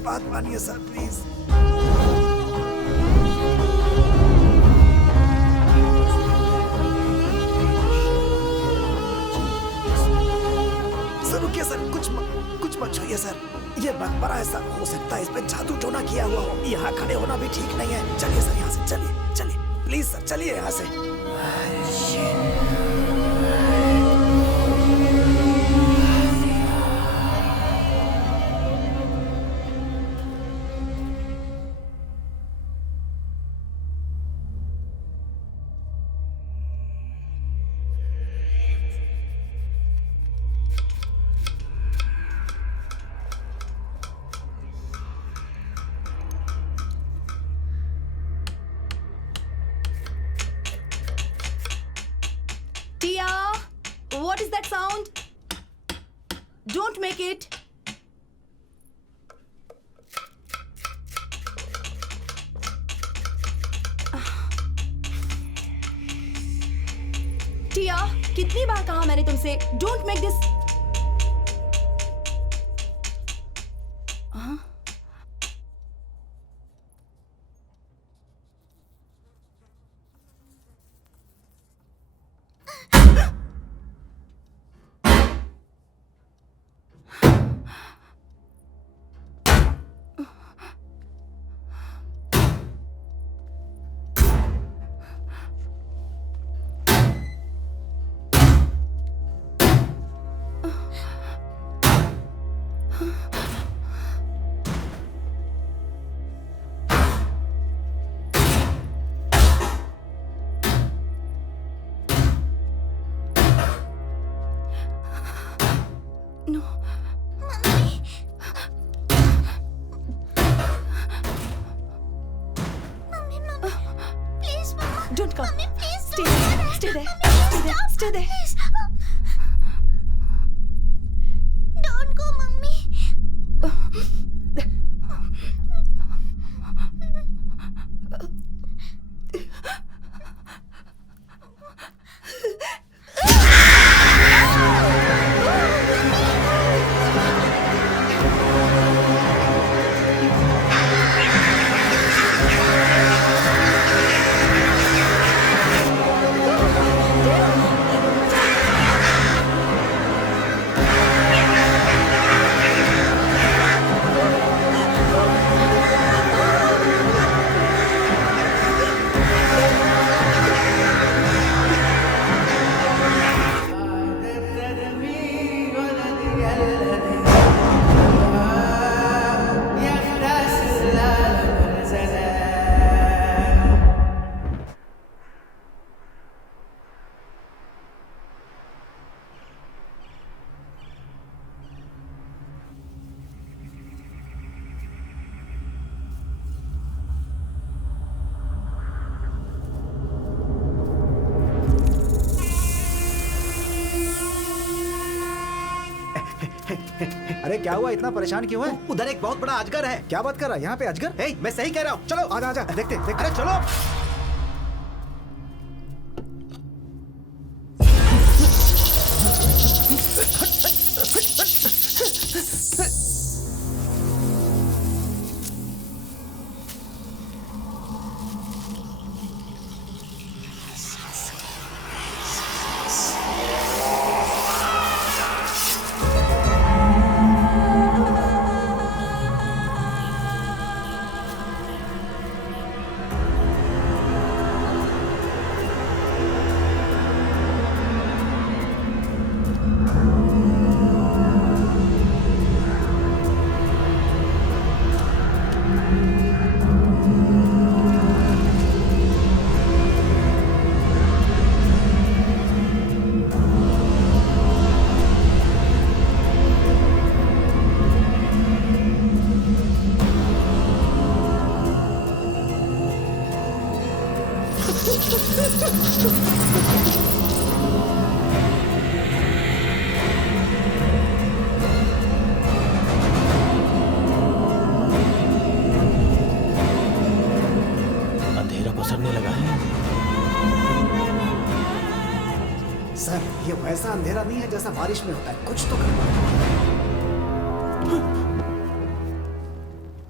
बात मानिए sir please. Sir रुकिए सर, कुछ मत छूइए सर। ये मकबरा ऐसा हो सकता है, इस पे जादू टोना किया हुआ हो। यहाँ खड़े होना भी ठीक नहीं है। चलिए सर यहाँ से, चलिए प्लीज सर, चलिए यहाँ से। What is that sound? Don't make it. टिया, कितनी बार कहा मैंने तुमसे, don't make this. Don't come. Mommy, please Stay don't. there. Stay there. Mommy, Stay there. please, Stay there. Please. Don't go, Mummy. अरे क्या हुआ, इतना परेशान क्यों है? उधर एक बहुत बड़ा अजगर है। क्या बात कर रहा है? यहाँ पे अजगर? हे, मैं सही कह रहा हूँ, चलो आजा आजा, देखते देखते। अरे चलो। अंधेरा पसरने लगा है। सर ये वैसा अंधेरा नहीं है जैसा बारिश में होता है, कुछ तो करना है।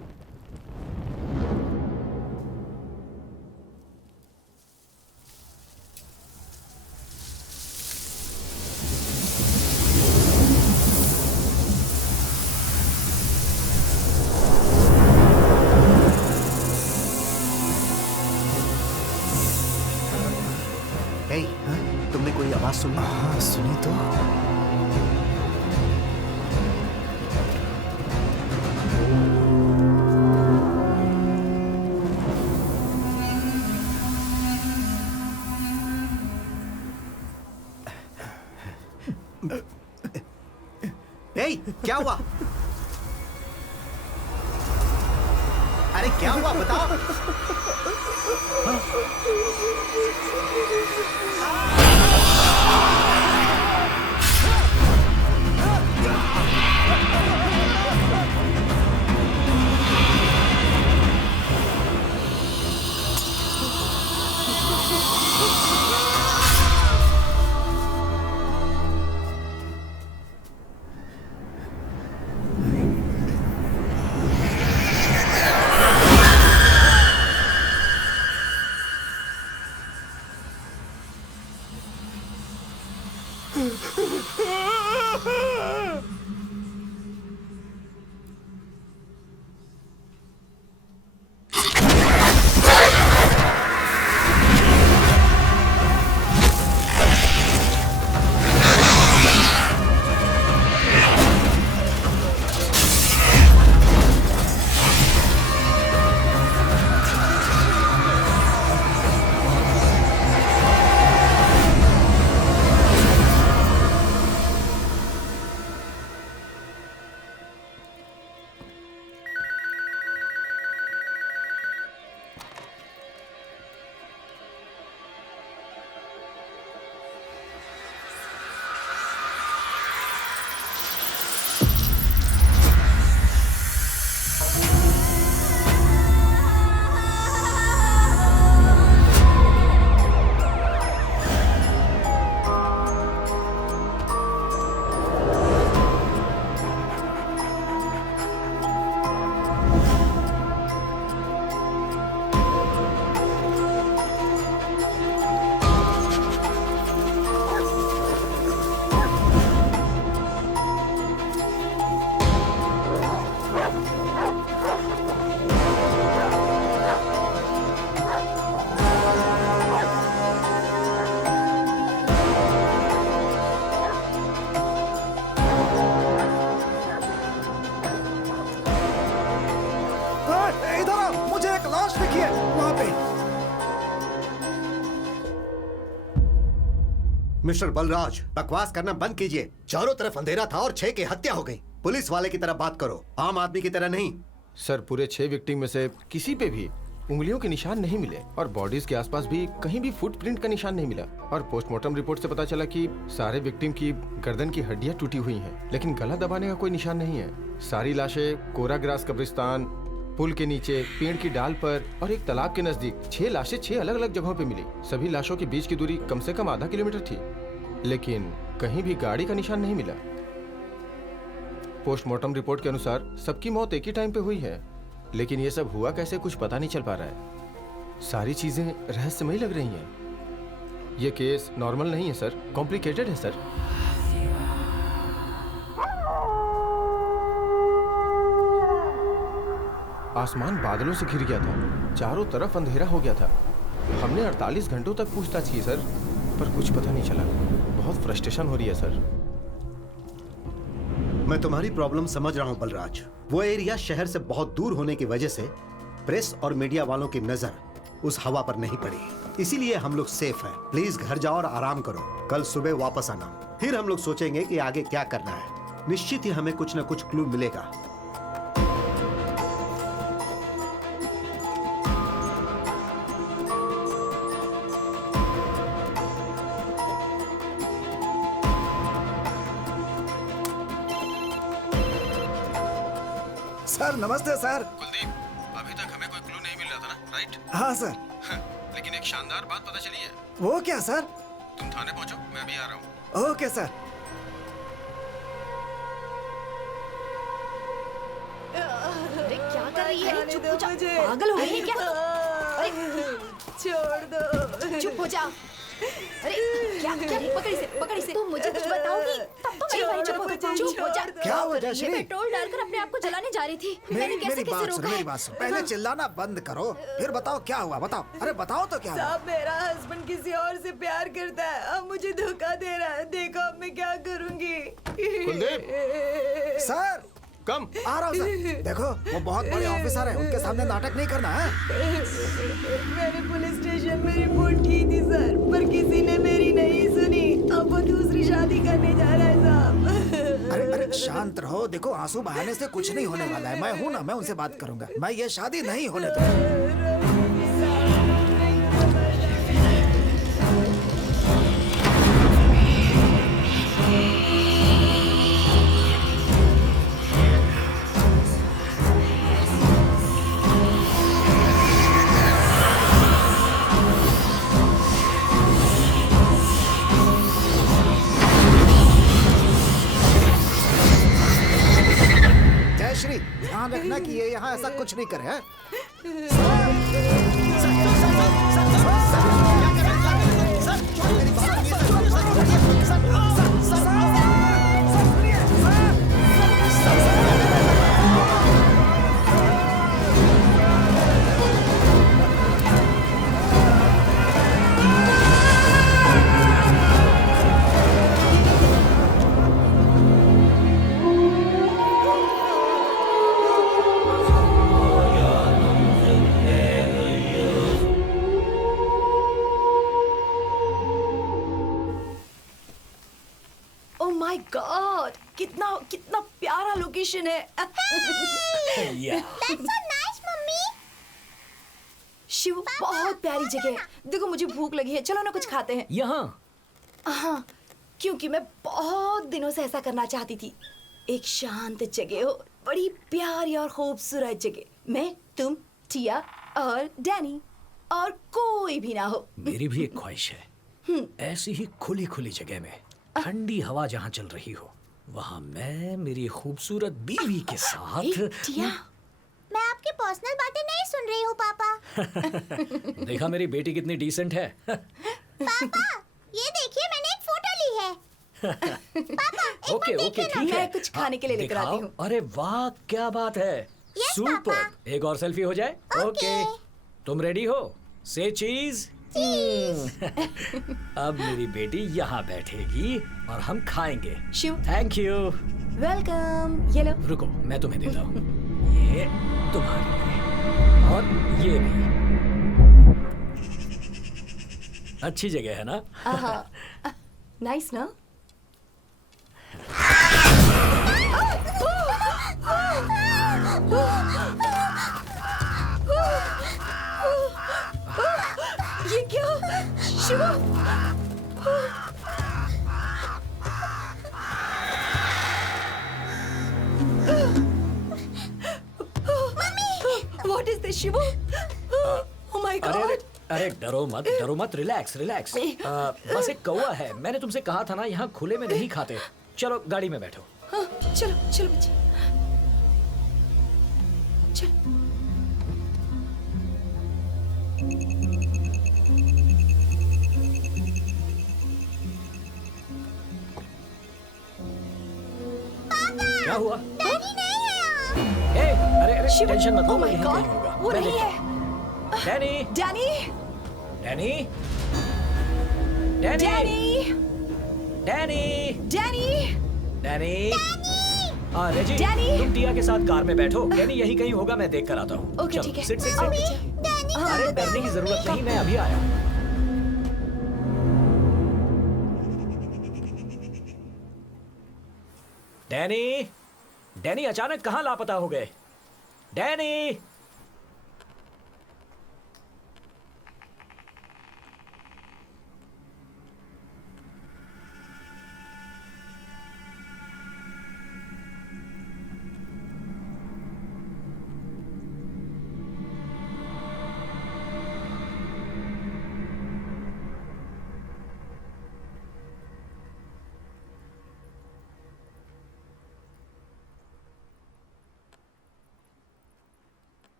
हे, तुमने कोई आवाज सुनी? हाँ सुनी तो। हे, क्या हुआ? अरे क्या हुआ बताओ? मिस्टर बलराज, बकवास करना बंद कीजिए। चारों तरफ अंधेरा था और 6 की हत्या हो गई। पुलिस वाले की तरह बात करो, आम आदमी की तरह नहीं। सर, पूरे 6 विक्टिम में से किसी पे भी उंगलियों के निशान नहीं मिले और बॉडीज के आसपास भी कहीं भी फुटप्रिंट का निशान नहीं मिला। और पोस्टमार्टम रिपोर्ट से पता चला कि सारे विक्टिम की गर्दन की हड्डियां टूटी हुई हैं, लेकिन गला दबाने का कोई निशान नहीं है। सारी लाशें कोरा ग्रास कब्रिस्तान, पुल के नीचे, पेड़ की डाल पर और एक तालाब के नजदीक 6 लाशें 6 अलग अलग जगहों पे मिली। सभी लाशों के बीच की दूरी कम से कम आधा किलोमीटर थी, लेकिन कहीं भी गाड़ी का निशान नहीं मिला। पोस्टमार्टम रिपोर्ट के अनुसार सबकी मौत एक ही टाइम पे हुई है, लेकिन ये सब हुआ कैसे कुछ पता नहीं चल पा रहा है। सारी चीजें रहस्यमयी लग रही हैं। ये केस नॉर्मल नहीं है सर, कॉम्प्लिकेटेड है सर। आसमान बादलों से घिर गया था, चारों तरफ अंधेरा हो गया था। हमने 48 घंटों तक पूछताछ की सर, पर कुछ पता नहीं चला। बहुत फ्रस्ट्रेशन हो रही है सर। मैं तुम्हारी प्रॉब्लम समझ रहा हूं बलराज। वो एरिया शहर से बहुत दूर होने की वजह से प्रेस और मीडिया वालों की नजर उस हवा पर नहीं पड़ी, इसीलिए हम लोग सेफ हैं। प्लीज घर जाओ और आराम करो, कल सुबह वापस आना, फिर हम लोग सोचेंगे कि आगे क्या करना है। निश्चित ही हमें कुछ न कुछ क्लू मिलेगा। सर नमस्ते सर। कुलदीप, अभी तक हमें कोई क्लू नहीं मिल रहा था ना, राइट? हाँ सर। लेकिन एक शानदार बात पता चली है। वो क्या सर? तुम थाने पहुंचो, मैं भी आ रहा हूँ। Okay sir. अरे क्या कर रही है? चुप हो जा, पागल हो गई है क्या? छोड़ दो। चुप हो जा। अरे क्या क्या पकड़ इसे। तुम मुझे कुछ बताओगी तब तो मेरी वाली चुप हो जा। क्या हुआ ये जयश्री? पेट्रोल डालकर अपने आप को जलाने जा रही थी। मैंने मेरी कैसे मेरी कैसे बात सुनो, रोका मेरी है? बात सुनो। पहले चिल्लाना बंद करो, फिर बताओ क्या हुआ। बताओ, अरे बताओ तो क्या हुआ। साहब मेरा हस्बैंड किसी और से प्यार करता है, अब मुझे धोखा दे रहा है। देखो अब मैं क्या करूंगी। कुलदीप सर कम। आ रहा हूँ सर। देखो वो बहुत बड़े ऑफिसर हैं, उनके सामने नाटक नहीं करना है। मैंने पुलिस स्टेशन में रिपोर्ट की थी सर, पर किसी ने मेरी नहीं सुनी। अब वो दूसरी शादी करने जा रहा है साहब। अरे अरे शांत रहो। देखो आंसू बहाने से कुछ नहीं होने वाला है। मैं हूँ ना, मैं उनसे बात करूंगा। मैं ये शादी नहीं होने दूंगा। जयश्री ध्यान रखना कि ये यहाँ ऐसा कुछ नहीं करे हैं? ओह माय गॉड, कितना कितना प्यारा लोकेशन है। That's so nice, mummy. Shiv बहुत प्यारी जगह है। देखो मुझे भूख लगी है, चलो ना कुछ खाते हैं। यहाँ हाँ, क्योंकि मैं बहुत दिनों से ऐसा करना चाहती थी। एक शांत जगह हो, बड़ी प्यारी और खूबसूरत जगह। मैं, तुम, टिया और डैनी, और कोई भी ना हो। मेरी भी एक ख्वाहिश है, ऐसी ही खुली खुली जगह में ठंडी हवा जहाँ चल रही हो, वहाँ मैं मेरी खूबसूरत बीवी के साथ। टिया, मैं आपकी पर्सनल बातें नहीं सुन रही हूँ पापा। देखा मेरी बेटी कितनी डिसेंट है। पापा ये देखिए मैंने एक फोटो ली है। पापा एक ओके बार ओके देखिए ना। ठीक है। मैं कुछ खाने के लिए लेकर दिखाओ। आती हूँ। अरे वाह क्या बात है। Yes, super. पापा। एक और सेल्फी हो जाए। ओके। तुम रेडी हो? से चीज। अब मेरी बेटी यहाँ बैठेगी और हम खाएंगे। Shiv, thank you. वेलकम। ये लो। रुको मैं तुम्हें देता हूँ, ये तुम्हारे लिए और ये भी। अच्छी जगह है ना? नाइस ना? ये क्या? Shiv! What is this, Shivu? Oh my अरे अरे God! अरे डरो मत, रिलैक्स रिलैक्स। बस एक कौवा है, मैंने तुमसे कहा था ना यहाँ खुले में नहीं खाते। चलो गाड़ी में बैठो। हाँ, चलो चलो बच्चे, चलो। क्या हुआ? डैडी नहीं है यहाँ। अरे अरे शिव! टेंशन मत लो, Oh my यहीं God! कहीं होगा। वो मैं नहीं देखता है। हूँ। Danny Danny, Danny Danny Danny, Danny Danny. हाँ रेजी, डैनी! तुम टिया के साथ कार में बैठो। डैनी यहीं कहीं होगा, मैं देख कर आता हूँ। ओके, चलो, ठीक है। सिट सिट आओ, सिट। बच्चे। डैडी अरे डरने की जरूरत नहीं, मैं अभी आया। डैनी डैनी अचानक कहाँ लापता हो गए? डैनी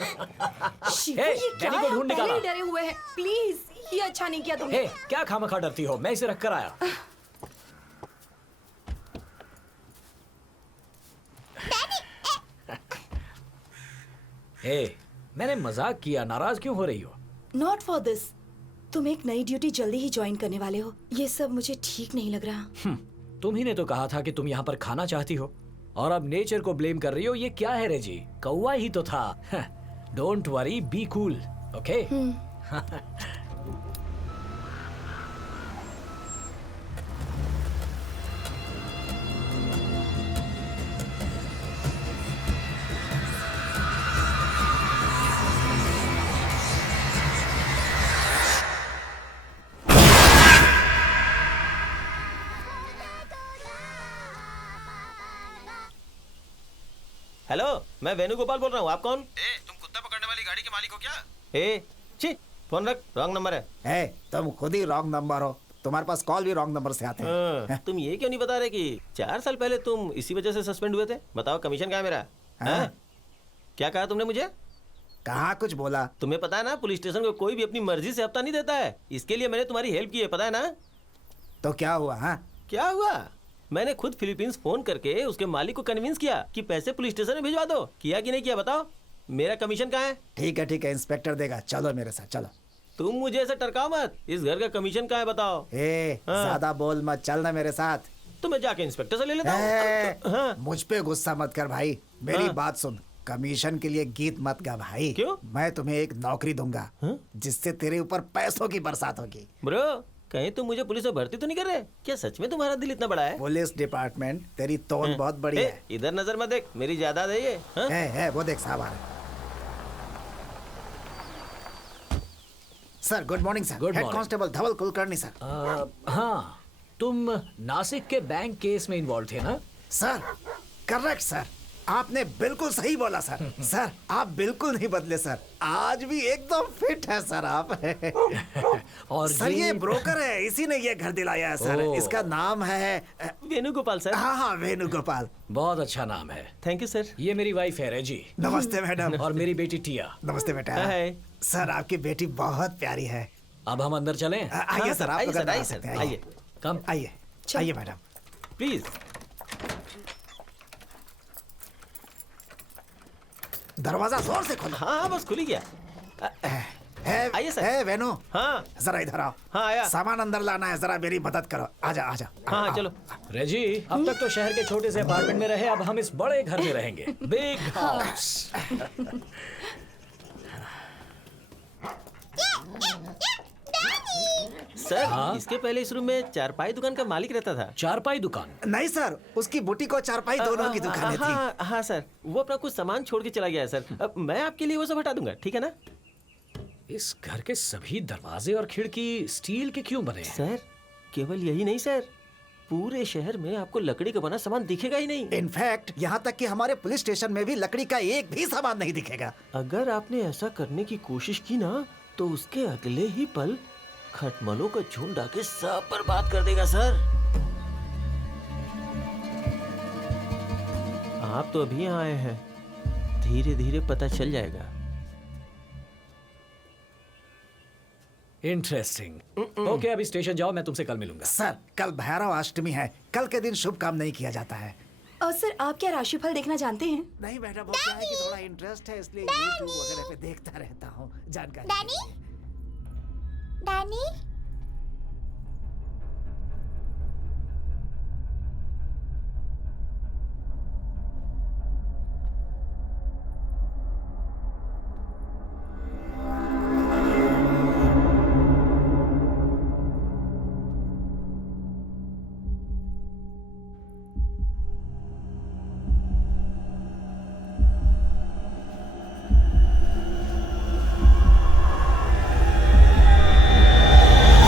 शिवू, हे, ये क्या डैनी को है? ढूंढ हम पहले ही निकाला। डरे हुए हैं। प्लीज, ये अच्छा नहीं किया तुमने। हे, क्या खामखा डरती हो? मैं इसे रख कर आया। हे, मैंने मजाक किया, नाराज क्यों हो रही हो? Not for this. तुम एक नई ड्यूटी जल्दी ही ज्वाइन करने वाले हो। ये सब मुझे ठीक नहीं लग रहा। तुम ही ने तो कहा था कि तुम यहाँ पर खाना चाहती हो, और अब नेचर को ब्लेम कर रही हो। ये क्या है रेजी? कौवा ही तो था। Don't worry, be cool, okay? Hello, मैं वेणुगोपाल बोल रहा हूँ। आप कौन? तुम कुत्ता पकड़ने वाली गाड़ी के मालिक हो क्या? छी, फोन रख, रॉन्ग नंबर है। है तुम खुद ही रॉन्ग नंबर हो। तुम्हारे पास कॉल भी रॉन्ग नंबर से आते हैं। तुम ये क्यों नहीं बता रहे कि 4 साल पहले तुम इसी वजह से सस्पेंड हुए थे? बताओ, कमीशन क्या है मेरा? हैं? क्या कहा तुमने मुझे? कहाँ कुछ बोला? तुम्हें पता है ना, पुलिस स्टेशन को कोई भी अपनी मर्जी से हफ्ता नहीं देता है। इसके लिए मैंने तुम्हारी हेल्प की है, पता है ना? तो क्या हुआ? हाँ, क्या हुआ? मैंने खुद फिलीपींस फोन करके उसके मालिक को कन्विंस किया कि पैसे पुलिस स्टेशन में भिजवा दो। किया कि नहीं किया बताओ? मेरा कमीशन कहाँ है? ठीक है, इंस्पेक्टर देगा। चलो मेरे साथ, चलो। तुम मुझे ऐसे टरकाओ मत। इस घर का कमीशन कहाँ है बताओ? हाँ। ज्यादा बोल मत, चलना मेरे साथ। तो मैं जाके इंस्पेक्टर से ले लेता हूँ। हाँ। मुझ पे गुस्सा मत कर भाई। मेरी बात सुन, कमीशन के लिए गीत मत गा भाई। क्यों? मैं तुम्हें एक नौकरी दूंगा जिससे तेरे ऊपर पैसों की बरसात होगी। ब्रो, कहीं तुम मुझे पुलिस में भर्ती तो नहीं कर रहे? क्या सच में तुम्हारा दिल इतना बड़ा है? पुलिस डिपार्टमेंट, तेरी तोन बहुत बड़ी है। इधर नजर मत देख, मेरी जायदाद है ये। हाँ? है, वो देख साहब आ रहे हैं। Sir, good morning sir. Good head morning. Constable धवल कुलकर्णी सर। हाँ, तुम नासिक के बैंक केस में इन्वॉल्व थे ना? Sir, correct sir. आपने बिल्कुल सही बोला सर। सर, आप बिल्कुल नहीं बदले सर। आज भी एकदम फिट है सर आप। और सर, ये ब्रोकर है, इसी ने ये घर दिलाया है सर। ओह। इसका नाम है वेणुगोपाल सर। हाँ, वेणुगोपाल। बहुत अच्छा नाम है। Thank you sir. ये मेरी वाइफ है रेजी, नमस्ते मैडम। और मेरी बेटी टिया। नमस्ते बेटा। हाय। सर, आपकी बेटी बहुत प्यारी है। अब हम अंदर चलें? आइए सर, आप आइए लोग सर, अंदर आ आइए सकते सर, हैं। आइए। कम। आइए, आइए मैडम। प्लीज। दरवाजा जोर से खोलो। हाँ, बस खुल ही गया। आइए सर। है वेणु, हाँ जरा इधर आओ। हाँ, आया। सामान अंदर लाना है, जरा मेरी मदद करो। आजा, आजा। हाँ, आओ। चलो। रेजी, अब तक तो शहर के छोटे से अपार्टमेंट में रहे, अब हम इस बड़े घर में रहेंगे। Big house. सर, इसके पहले इस रूम में चारपाई दुकान का मालिक रहता था। चारपाई दुकान? नहीं सर, उसकी बुटी को चारपाई दोनों की दुकानें थी। हाँ, हाँ सर, वो अपना कुछ सामान छोड़ के चला गया है सर। अब मैं आपके लिए वो सब हटा दूंगा, ठीक है ना? इस घर के सभी दरवाजे और खिड़की स्टील के क्यों बने हैं? सर, केवल यही नहीं सर, पूरे शहर में आपको लकड़ी का बना सामान दिखेगा ही नहीं। इनफैक्ट यहाँ तक कि हमारे पुलिस स्टेशन में भी लकड़ी का एक भी सामान नहीं दिखेगा। अगर आपने ऐसा करने की कोशिश की ना, तो उसके अगले ही पल खटमलों का झुंड आके सब बर्बाद कर देगा सर। आप तो अभी आए हैं, धीरे धीरे पता चल जाएगा। इंटरेस्टिंग। ओके, अभी स्टेशन जाओ, मैं तुमसे कल मिलूंगा। सर, कल भैरव अष्टमी है। कल के दिन शुभ काम नहीं किया जाता है। और सर, आप क्या राशिफल देखना जानते हैं? नहीं मैडम, वो क्या है कि थोड़ा इंटरेस्ट है, इसलिए यूट्यूब वगैरह पे देखता रहता हूँ जानकारी। डैनी, डैनी,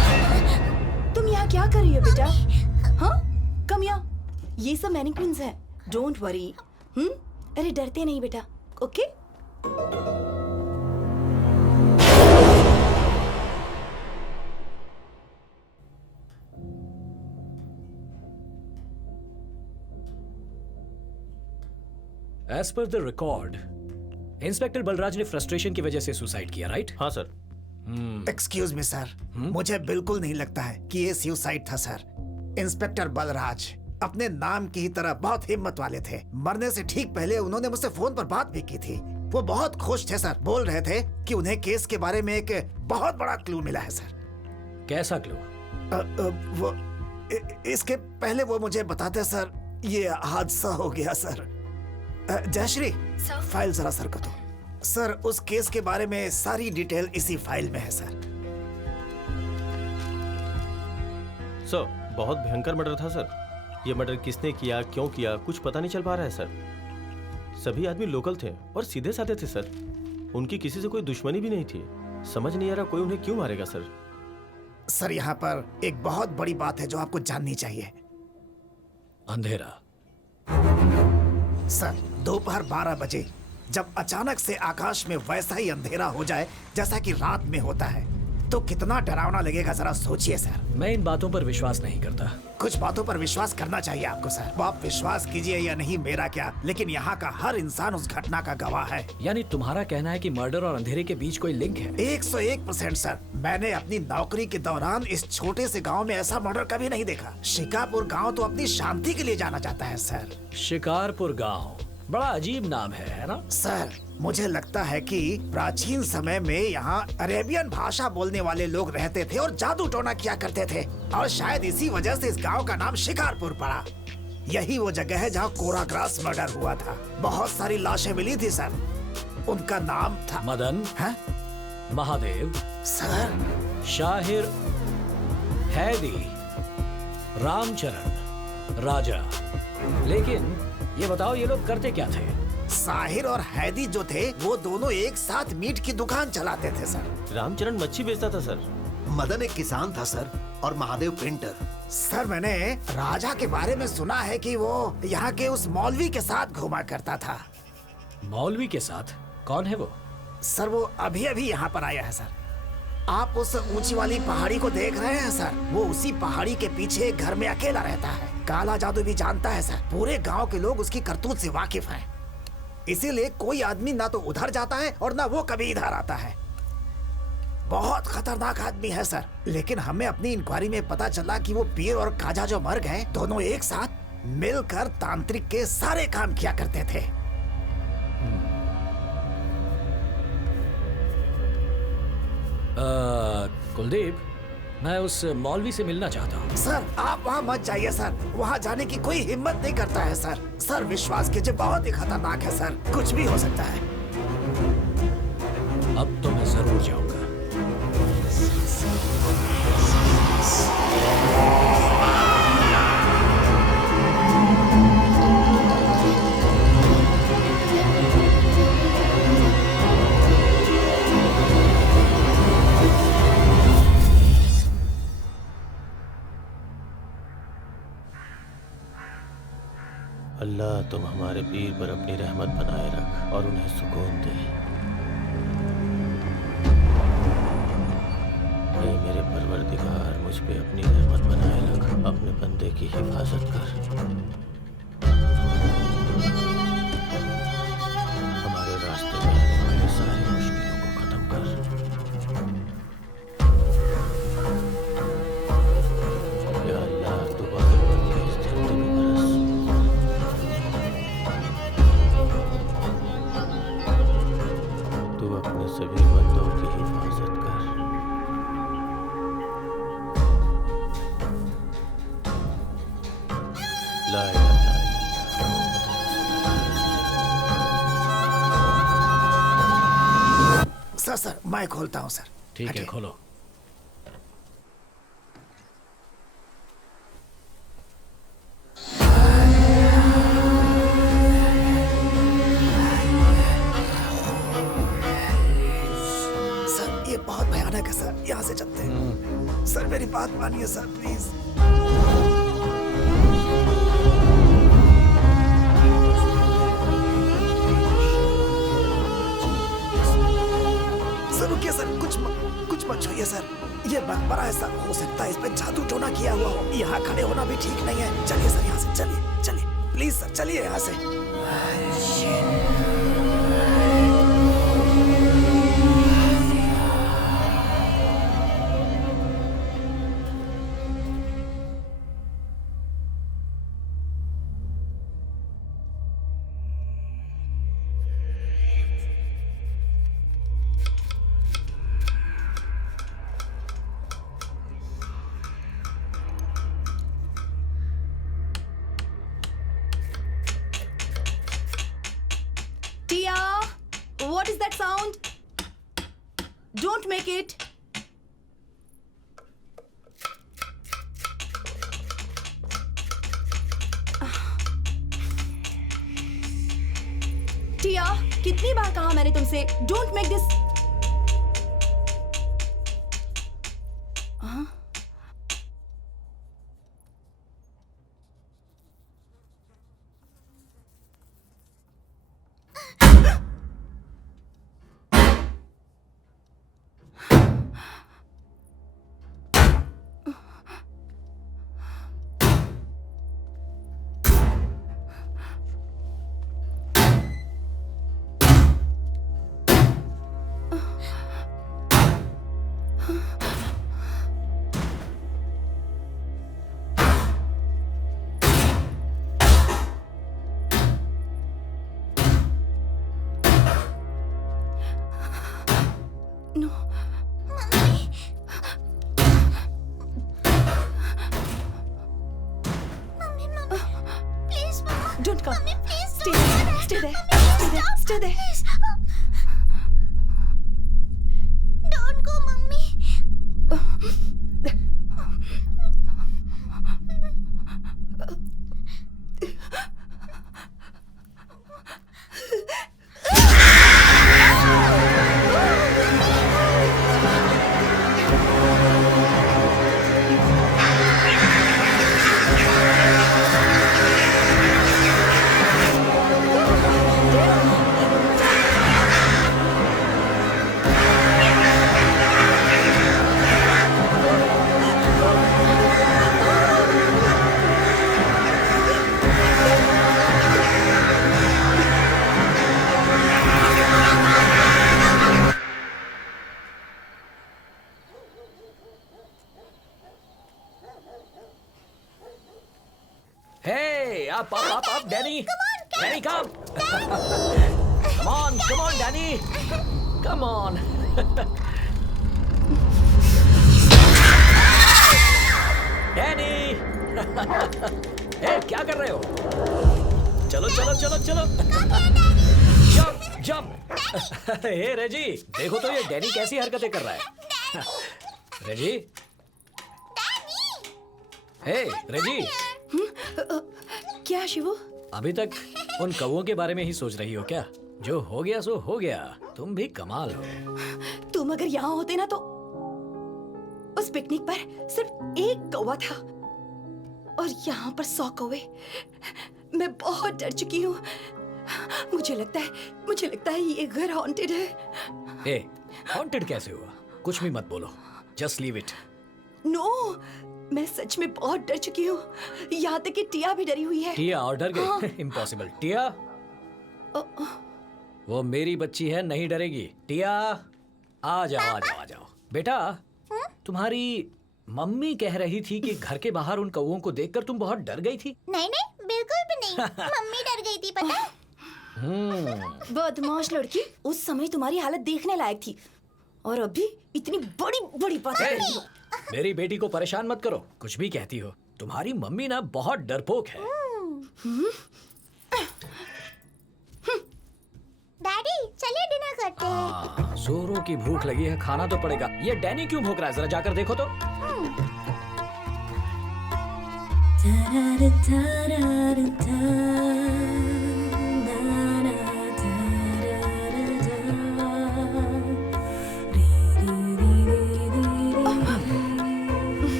क्या कर रही हो बेटा? हाँ, कम या ये सब मैनिक्विन्स हैं। Don't worry. अरे डरते नहीं बेटा, okay? As per the record, inspector Balraj ने फ्रस्ट्रेशन की वजह से सुसाइड किया, राइट? हाँ सर। एक्सक्यूज मी सर, मुझे बिल्कुल नहीं लगता है कि ये सुसाइड था सर। इंस्पेक्टर बलराज अपने नाम की ही तरह बहुत हिम्मत वाले थे। मरने से ठीक पहले उन्होंने मुझसे फोन पर बात भी की थी। वो बहुत खुश थे सर, बोल रहे थे कि उन्हें केस के बारे में एक बहुत बड़ा क्लू मिला है सर। कैसा क्लू? वो इसके पहले वो मुझे बताते सर, ये हादसा हो गया सर। जयश्री, फाइल जरा सर को दो। सर, उस केस के बारे में सारी डिटेल इसी फाइल में है सर। सर, बहुत भयंकर मर्डर था सर। ये मर्डर किसने किया, क्यों किया, कुछ पता नहीं चल पा रहा है सर। सभी आदमी लोकल थे और सीधे साधे थे सर। उनकी किसी से कोई दुश्मनी भी नहीं थी। समझ नहीं आ रहा कोई उन्हें क्यों मारेगा सर। सर, यहाँ पर एक बहुत बड़ी बात है जो आपको जाननी चाहिए। अंधेरा। सर, दोपहर 12 बजे जब अचानक से आकाश में वैसा ही अंधेरा हो जाए जैसा कि रात में होता है, तो कितना डरावना लगेगा जरा सोचिए सर। मैं इन बातों पर विश्वास नहीं करता। कुछ बातों पर विश्वास करना चाहिए आपको सर। वो आप विश्वास कीजिए या नहीं, मेरा क्या, लेकिन यहाँ का हर इंसान उस घटना का गवाह है। यानी तुम्हारा कहना है कि मर्डर और अंधेरे के बीच कोई लिंक है? 101% सर। मैंने अपनी नौकरी के दौरान इस छोटे से गांव में ऐसा मर्डर कभी नहीं देखा। शिकारपुर गांव तो अपनी शांति के लिए जाना जाता है सर। शिकारपुर गांव बड़ा अजीब नाम है ना? सर, मुझे लगता है कि प्राचीन समय में यहाँ अरेबियन भाषा बोलने वाले लोग रहते थे और जादू टोना किया करते थे, और शायद इसी वजह से इस गांव का नाम शिकारपुर पड़ा। यही वो जगह है जहाँ कोराग्रास मर्डर हुआ था। बहुत सारी लाशें मिली थी सर। उनका नाम था मदन, है? महादेव, सर, शाहिर, हैदी, रामचरण, राजा। लेकिन ये बताओ, ये लोग करते क्या थे? साहिर और हैदी जो थे वो दोनों एक साथ मीट की दुकान चलाते थे सर। रामचरण मच्छी बेचता था सर। मदन एक किसान था सर, और महादेव प्रिंटर। सर, मैंने राजा के बारे में सुना है कि वो यहाँ के उस मौलवी के साथ घूमा करता था। मौलवी के साथ? कौन है वो? सर, वो अभी अभी यहाँ पर आया है सर। आप उस ऊंची वाली पहाड़ी को देख रहे हैं सर? वो उसी पहाड़ी के पीछे एक घर में अकेला रहता है। काला जादू भी जानता है सर। पूरे गांव के लोग उसकी करतूत से वाकिफ हैं। इसीलिए कोई आदमी ना तो उधर जाता है और ना वो कभी इधर आता है। बहुत खतरनाक आदमी है सर। लेकिन हमें अपनी इंक्वायरी में पता चला कि वो पीर और काजा जो मर गए, दोनों एक साथ मिलकर तांत्रिक के सारे काम किया करते थे। कुलदीप, मैं उस मौलवी से मिलना चाहता हूँ। सर, आप वहाँ मत जाइए सर। वहाँ जाने की कोई हिम्मत नहीं करता है सर। सर, विश्वास कीजिए, बहुत ही खतरनाक है सर। कुछ भी हो सकता है। अब तो मैं जरूर जाऊंगा। अल्लाह, तुम हमारे पीर पर अपनी रहमत बनाए रख और उन्हें सुकून दे। ऐ मेरे परवरदिगार, मुझ पे अपनी रहमत बनाए रख, अपने बंदे की हिफाजत कर। हमारे रास्ते में आने वाली सारी मुश्किलों को खत्म कर। या अल्लाह, तू बादल बन के इस धरती में बरस। तू अपने सभी बंदों की हिफाजत कर। ला इलाहा इल्लल्लाह। सर, मैं खोलता हूँ सर। ठीक है, हटिए। खोलो। सर, ये बहुत भयानक है सर। यहाँ से चलते हैं। सर, मेरी बात मानिए सर प्लीज। सर रुकिए सर, कुछ मत छूइए सर। ये मकबरा ऐसा हो सकता है इस पे जादू टोना किया हुआ हो। यहाँ खड़े होना भी ठीक नहीं है। चलिए सर यहाँ से, चलिए प्लीज सर, चलिए यहाँ से। Tia, what is that sound? Don't make it. टिया, कितनी बार कहा मैंने तुमसे don't make this. Don't come. Mummy, please Stay don't there. do that. Stay there. Mummy, Stay there. stop. Stay there. Please. Don't go, Mummy. Hey, up, Danny. Danny, come. Come on, Danny. Come on. Danny. Hey, क्या कर रहे हो? चलो. Jump. हे रेजी, देखो तो ये Danny कैसी हरकतें कर रहा है. रेजी. हे, रेजी. क्या शिवू? अभी तक उन कौवों के बारे में ही सोच रही हो क्या? जो हो गया सो हो गया. तुम भी कमाल हो. तुम अगर यहाँ होते ना तो उस पिकनिक पर सिर्फ एक कौवा था और यहाँ पर 100 कौवे. मैं बहुत डर चुकी हूँ. मुझे लगता है ये घर हॉन्टेड है. ए, हॉन्टेड कैसे हुआ? कुछ भी मत बोलो. Just leave it. नो, मैं सच में बहुत डर चुकी हूँ. यहाँ तक कि टिया भी डरी हुई है. टिया और डर गई? इम्पॉसिबल. टिया, वो मेरी बच्ची है, नहीं डरेगी. टिया, आ जाओ. बेटा, तुम्हारी मम्मी कह रही थी कि घर के बाहर उन कौवों को देखकर तुम बहुत डर गई थी. नहीं, बिल्कुल भी नहीं. मम्मी डर गई थी, पता है? बदमाश लड़की. उस समय तुम्हारी हालत देखने लायक थी और अभी इतनी बड़ी बात. मेरी बेटी को परेशान मत करो. कुछ भी कहती हो. तुम्हारी मम्मी ना बहुत डरपोक है. डैडी, चलिए डिनर करते हैं. जोरों की भूख लगी है, खाना तो पड़ेगा. ये डैनी क्यों भूख रहा है? जरा जाकर देखो तो.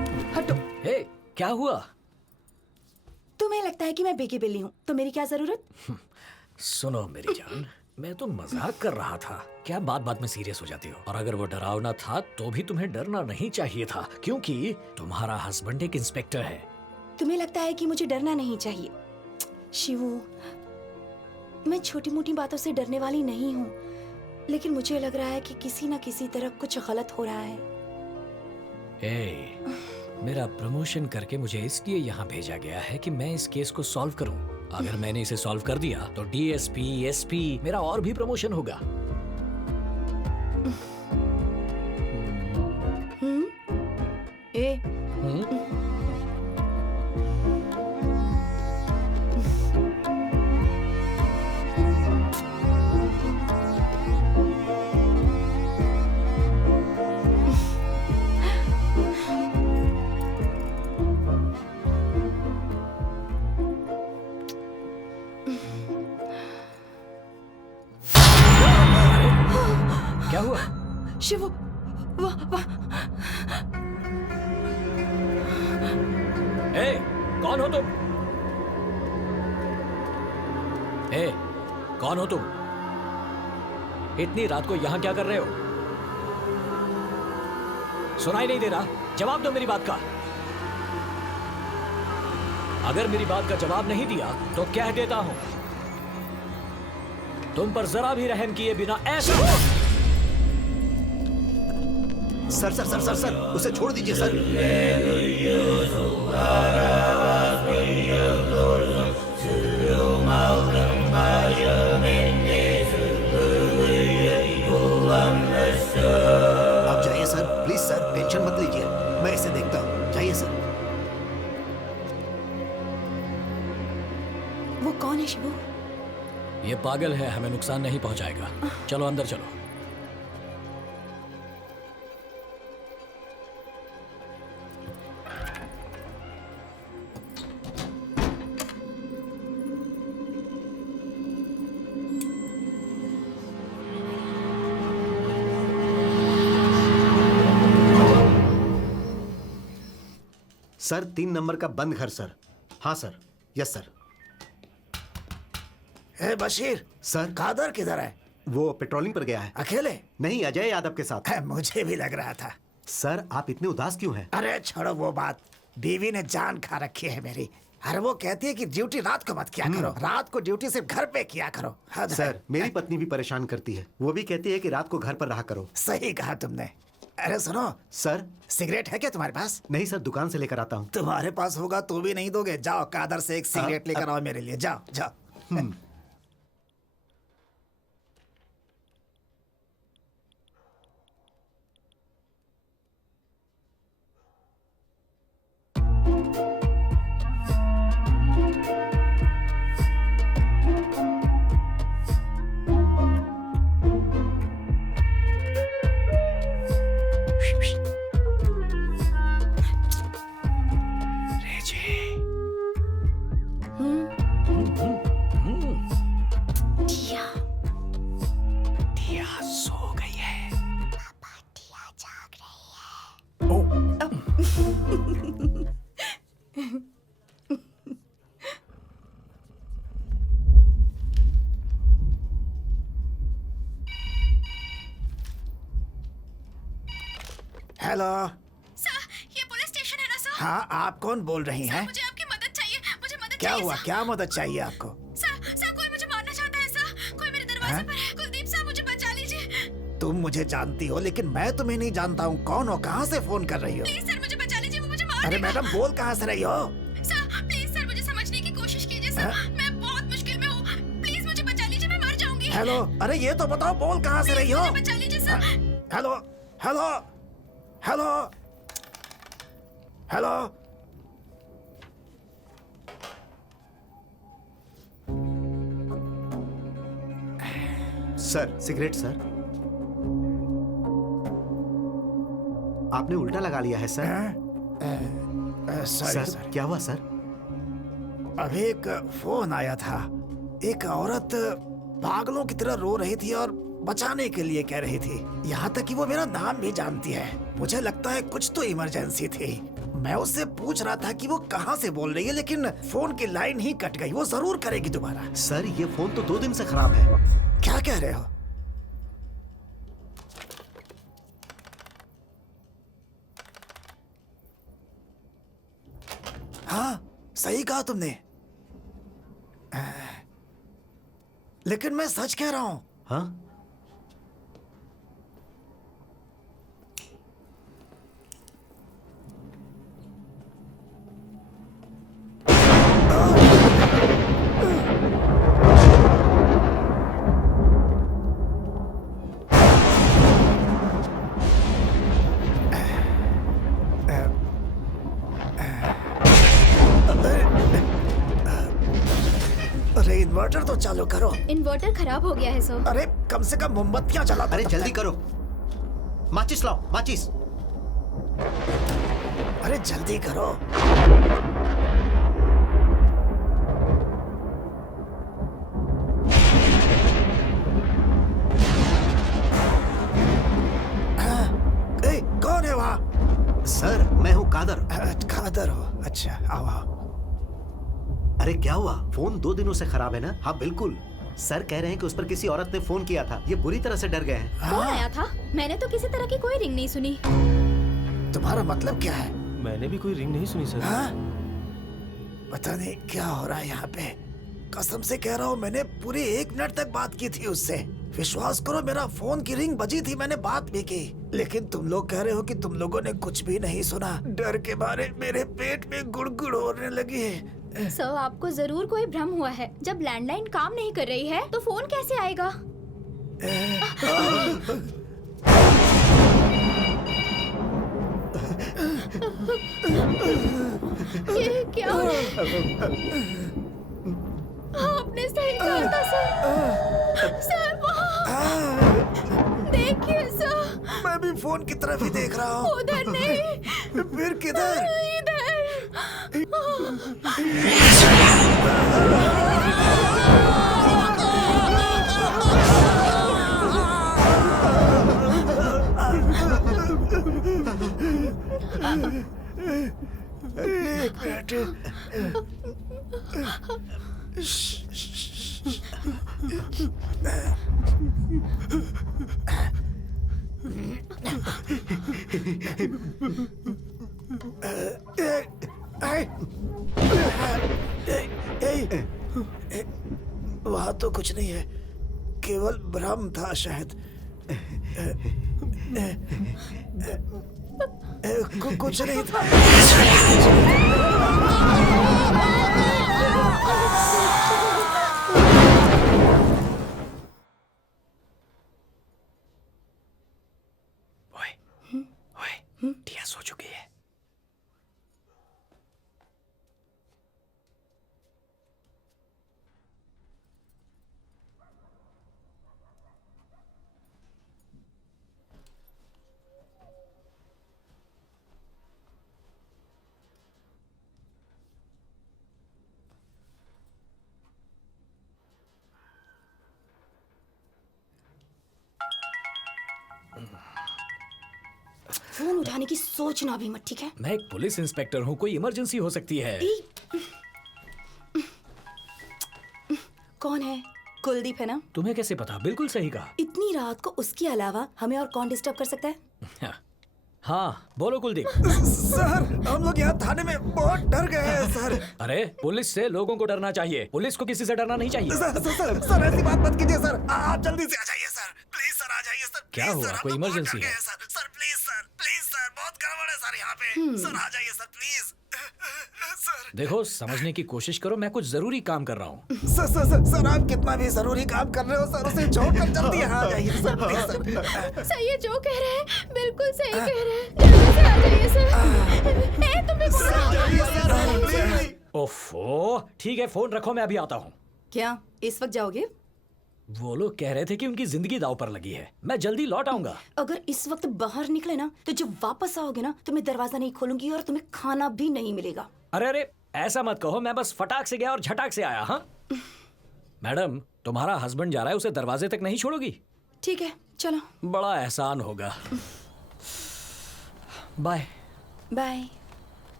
क्या हुआ? तुम्हें लगता है कि मैं बेगी बिल्ली हूँ, तो मेरी क्या जरूरत? सुनो मेरी जान, मैं तो मजाक कर रहा था। क्या बात बात में सीरियस हो जाती हो? और अगर वो डरावना था तो भी तुम्हें डरना नहीं चाहिए था, क्योंकि तुम्हारा हस्बैंड एक इंस्पेक्टर है। तुम्हें लगता है कि मुझे डरना नहीं चाहिए? शिवू, मैं छोटी मोटी बातों से डरने वाली नहीं हूँ, लेकिन मुझे लग रहा है कि किसी न किसी तरह कुछ गलत हो रहा है। मेरा प्रमोशन करके मुझे इसलिए यहाँ भेजा गया है कि मैं इस केस को सॉल्व करूँ। अगर मैंने इसे सॉल्व कर दिया तो डीएसपी, एसपी, मेरा और भी प्रमोशन होगा। क्या हुआ? शिवू, वाह वाह। कौन हो तुम? कौन हो तुम? इतनी रात को यहाँ क्या कर रहे हो? सुनाई नहीं दे रहा? जवाब दो मेरी बात का। अगर मेरी बात का जवाब नहीं दिया तो कह देता हूं, तुम पर जरा भी रहम किए बिना ऐसा। Sir sir sir sir sir, उसे छोड़ दीजिए सर। आप जाइए सर, प्लीज सर, टेंशन मत लीजिए, मैं इसे देखता हूँ। जाइए सर। वो कौन है शिवू? ये पागल है, हमें नुकसान नहीं पहुंचाएगा। चलो अंदर चलो। सर 3 नंबर का बंद घर सर। हाँ सर, यस सर। हे बशीर, सर कादर किधर है? वो पेट्रोलिंग पर गया है। अकेले? नहीं, अजय यादव के साथ। मुझे भी लग रहा था। सर आप इतने उदास क्यों हैं? अरे छोड़ो वो बात, बीवी ने जान खा रखी है मेरी। अरे वो कहती है कि ड्यूटी रात को मत किया करो, रात को ड्यूटी सिर्फ घर पे किया करो। सर मेरी पत्नी भी परेशान करती है, वो भी कहती है कि रात को घर पर रहा करो। सही कहा तुमने। अरे सुनो सर। सिगरेट है क्या तुम्हारे पास? नहीं सर, दुकान से लेकर आता हूँ। तुम्हारे पास होगा तो भी नहीं दोगे? जाओ कादर से एक सिगरेट लेकर आओ मेरे लिए, जाओ जाओ। हेलो सर, ये पुलिस स्टेशन है ना सर? हाँ, आप कौन बोल रही हैं? मुझे आपकी मदद चाहिए, मुझे मदद क्या चाहिए। हुआ? सर। क्या मदद चाहिए आपको? सर कोई मुझे मारना चाहता है सर, कोई मेरे दरवाजे पर है। कुलदीप सर मुझे बचा लीजिए। तुम मुझे जानती हो लेकिन मैं तुम्हें नहीं जानता हूँ। कौन हो? कहाँ से फोन कर रही हो? प्लीज सर मुझे बचा लीजिए, वो मुझे मार अरे देगा। मैडम बोल कहाँ से रही हो? सर प्लीज सर मुझे समझने की कोशिश कीजिए सर, मैं बहुत मुश्किल में हूँ, प्लीज मुझे बचा लीजिए, मैं मर जाऊंगी। हेलो, अरे ये तो बताओ बोल कहाँ से रही हो? मुझे बचा लीजिए sir. Hello hello hello hello. Sir cigarette sir. आपने उल्टा लगा लिया है सर। सॉरी सर क्या हुआ सर? अभी एक फोन आया था, एक औरत पागलों की तरह रो रही थी और बचाने के लिए कह रही थी। यहाँ तक कि वो मेरा नाम भी जानती है। मुझे लगता है कुछ तो इमरजेंसी थी। मैं उससे पूछ रहा था कि वो कहाँ से बोल रही है, लेकिन फोन की लाइन ही कट गई। वो जरूर करेगी दोबारा। सर ये फोन तो 2 दिन से खराब है। क्या कह रहे हो? हाँ, सही कहा तुमने। लेकिन मैं सच कह रहा हूं। हाँ अरे इन्वर्टर तो चालू करो। इन्वर्टर खराब हो गया है सर। अरे कम से कम मोमबत्तियां जला दो अरे तब जल्दी तक। करो, माचिस लाओ, माचिस। अरे जल्दी करो। ए, कौन है वहाँ? सर मैं हूँ कादर। खादर हो? अच्छा, आओ आओ। अरे क्या हुआ? फोन 2 दिनों से खराब है ना? हाँ बिल्कुल। सर कह रहे हैं कि उस पर किसी औरत ने फोन किया था। ये बुरी तरह से डर गए हैं। कौन आया था? मैंने तो किसी तरह की कोई रिंग नहीं सुनी। तुम्हारा मतलब क्या है? मैंने भी कोई रिंग नहीं सुनी सर। हाँ? पता नहीं क्या हो रहा है यहाँ पे। कसम से कह रहा हूँ, मैंने पूरे 1 मिनट तक बात की थी उससे। विश्वास करो, मेरा फोन की रिंग बजी थी, मैंने बात भी की। लेकिन तुम लोग कह रहे हो कि तुम लोगों ने कुछ भी नहीं सुना। डर के मारे मेरे पेट में गुड़गुड़ होने लगी है। सर आपको जरूर कोई भ्रम हुआ है। जब लैंडलाइन काम नहीं कर रही है तो फोन कैसे आएगा? ये क्या? आपने सही कहा था सर। सर वहाँ देखिए सर। मैं भी फोन की तरफ ही देख रहा हूँ। उधर नहीं, फिर किधर? इधर। एक मिनट। वहाँ तो कुछ नहीं है, केवल भ्रम था शायद। कुछ नहीं था। ओए, टिया सो चुकी है। फोन उठाने की सोचना भी मत, ठीक है? मैं एक पुलिस इंस्पेक्टर हूँ, कोई इमरजेंसी हो सकती है। कौन है? कुलदीप है ना? तुम्हें कैसे पता? बिल्कुल सही कहा। इतनी रात को उसके अलावा हमें और कौन डिस्टर्ब कर सकता है? हाँ बोलो कुलदीप। सर, हम लोग यहाँ थाने में बहुत डर गए हैं सर। अरे पुलिस से लोगों को डरना चाहिए, पुलिस को किसी से डरना नहीं चाहिए। सर ऐसी बात मत कीजिए सर। आप जल्दी से आ जाइए सर, प्लीज सर, आ जाइए सर। क्या हुआ? कोई इमरजेंसी है? सर प्लीज सर, बहुत गड़बड़ है सर यहाँ पे। सर आ जाइए सर, प्लीज सर। देखो, समझने की कोशिश करो, मैं कुछ जरूरी काम कर रहा हूँ। सर आप कितना भी जरूरी काम कर रहे हो सर, उसे छोड़कर जल्दी यहाँ आ जाइए सर, प्लीज सर। सर ये जो कह रहे हैं बिल्कुल सही कह रहे हैं। जल्दी से आ जाइए सर। ए, तुम्हें ओफो, ठीक है, फोन रखो, मैं अभी आता हूँ। क्या इस वक्त जाओगे? वो लोग कह रहे थे कि उनकी जिंदगी दांव पर लगी है, मैं जल्दी लौट आऊंगा। अगर इस वक्त बाहर निकले ना तो जब वापस आओगे ना तो मैं दरवाजा नहीं खोलूंगी और तुम्हें खाना भी नहीं मिलेगा। अरे ऐसा मत कहो, मैं बस फटाक से गया और झटाक से आया। हाँ मैडम, तुम्हारा हस्बैंड जा रहा है, उसे दरवाजे तक नहीं छोड़ोगी? ठीक है चलो। बड़ा एहसान होगा। बाय। बाय।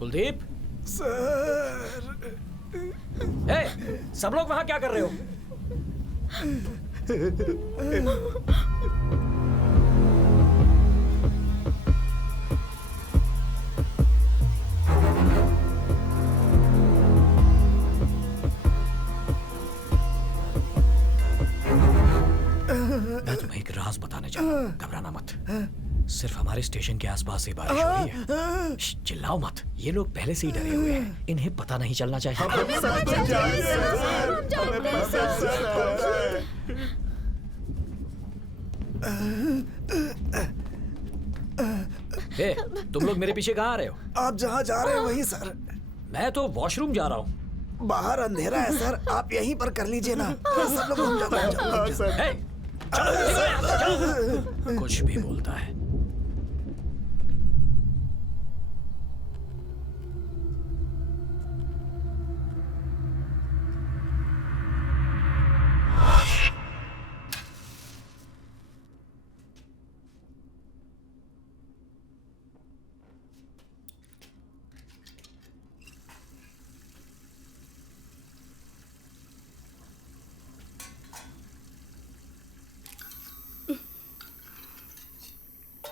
कुलदीप, सर। ए, सब लोग वहां क्या कर रहे हो? मैं तुम्हें एक राज बताने जा रहा हूं, घबराना मत। सिर्फ हमारे स्टेशन के आसपास ही बारिश हो रही है। चिल्लाओ मत, ये लोग पहले से ही डरे हुए हैं, इन्हें पता नहीं चलना चाहिए। ए, तुम लोग मेरे पीछे कहाँ आ रहे हो? आप जहाँ जा रहे हैं वहीं सर। मैं तो वॉशरूम जा रहा हूँ। बाहर अंधेरा है सर, आप यहीं पर कर लीजिए ना। सब लोग घूम जाओ। ए, चलो, निकलो यहाँ से, चलो। कुछ भी बोलता है।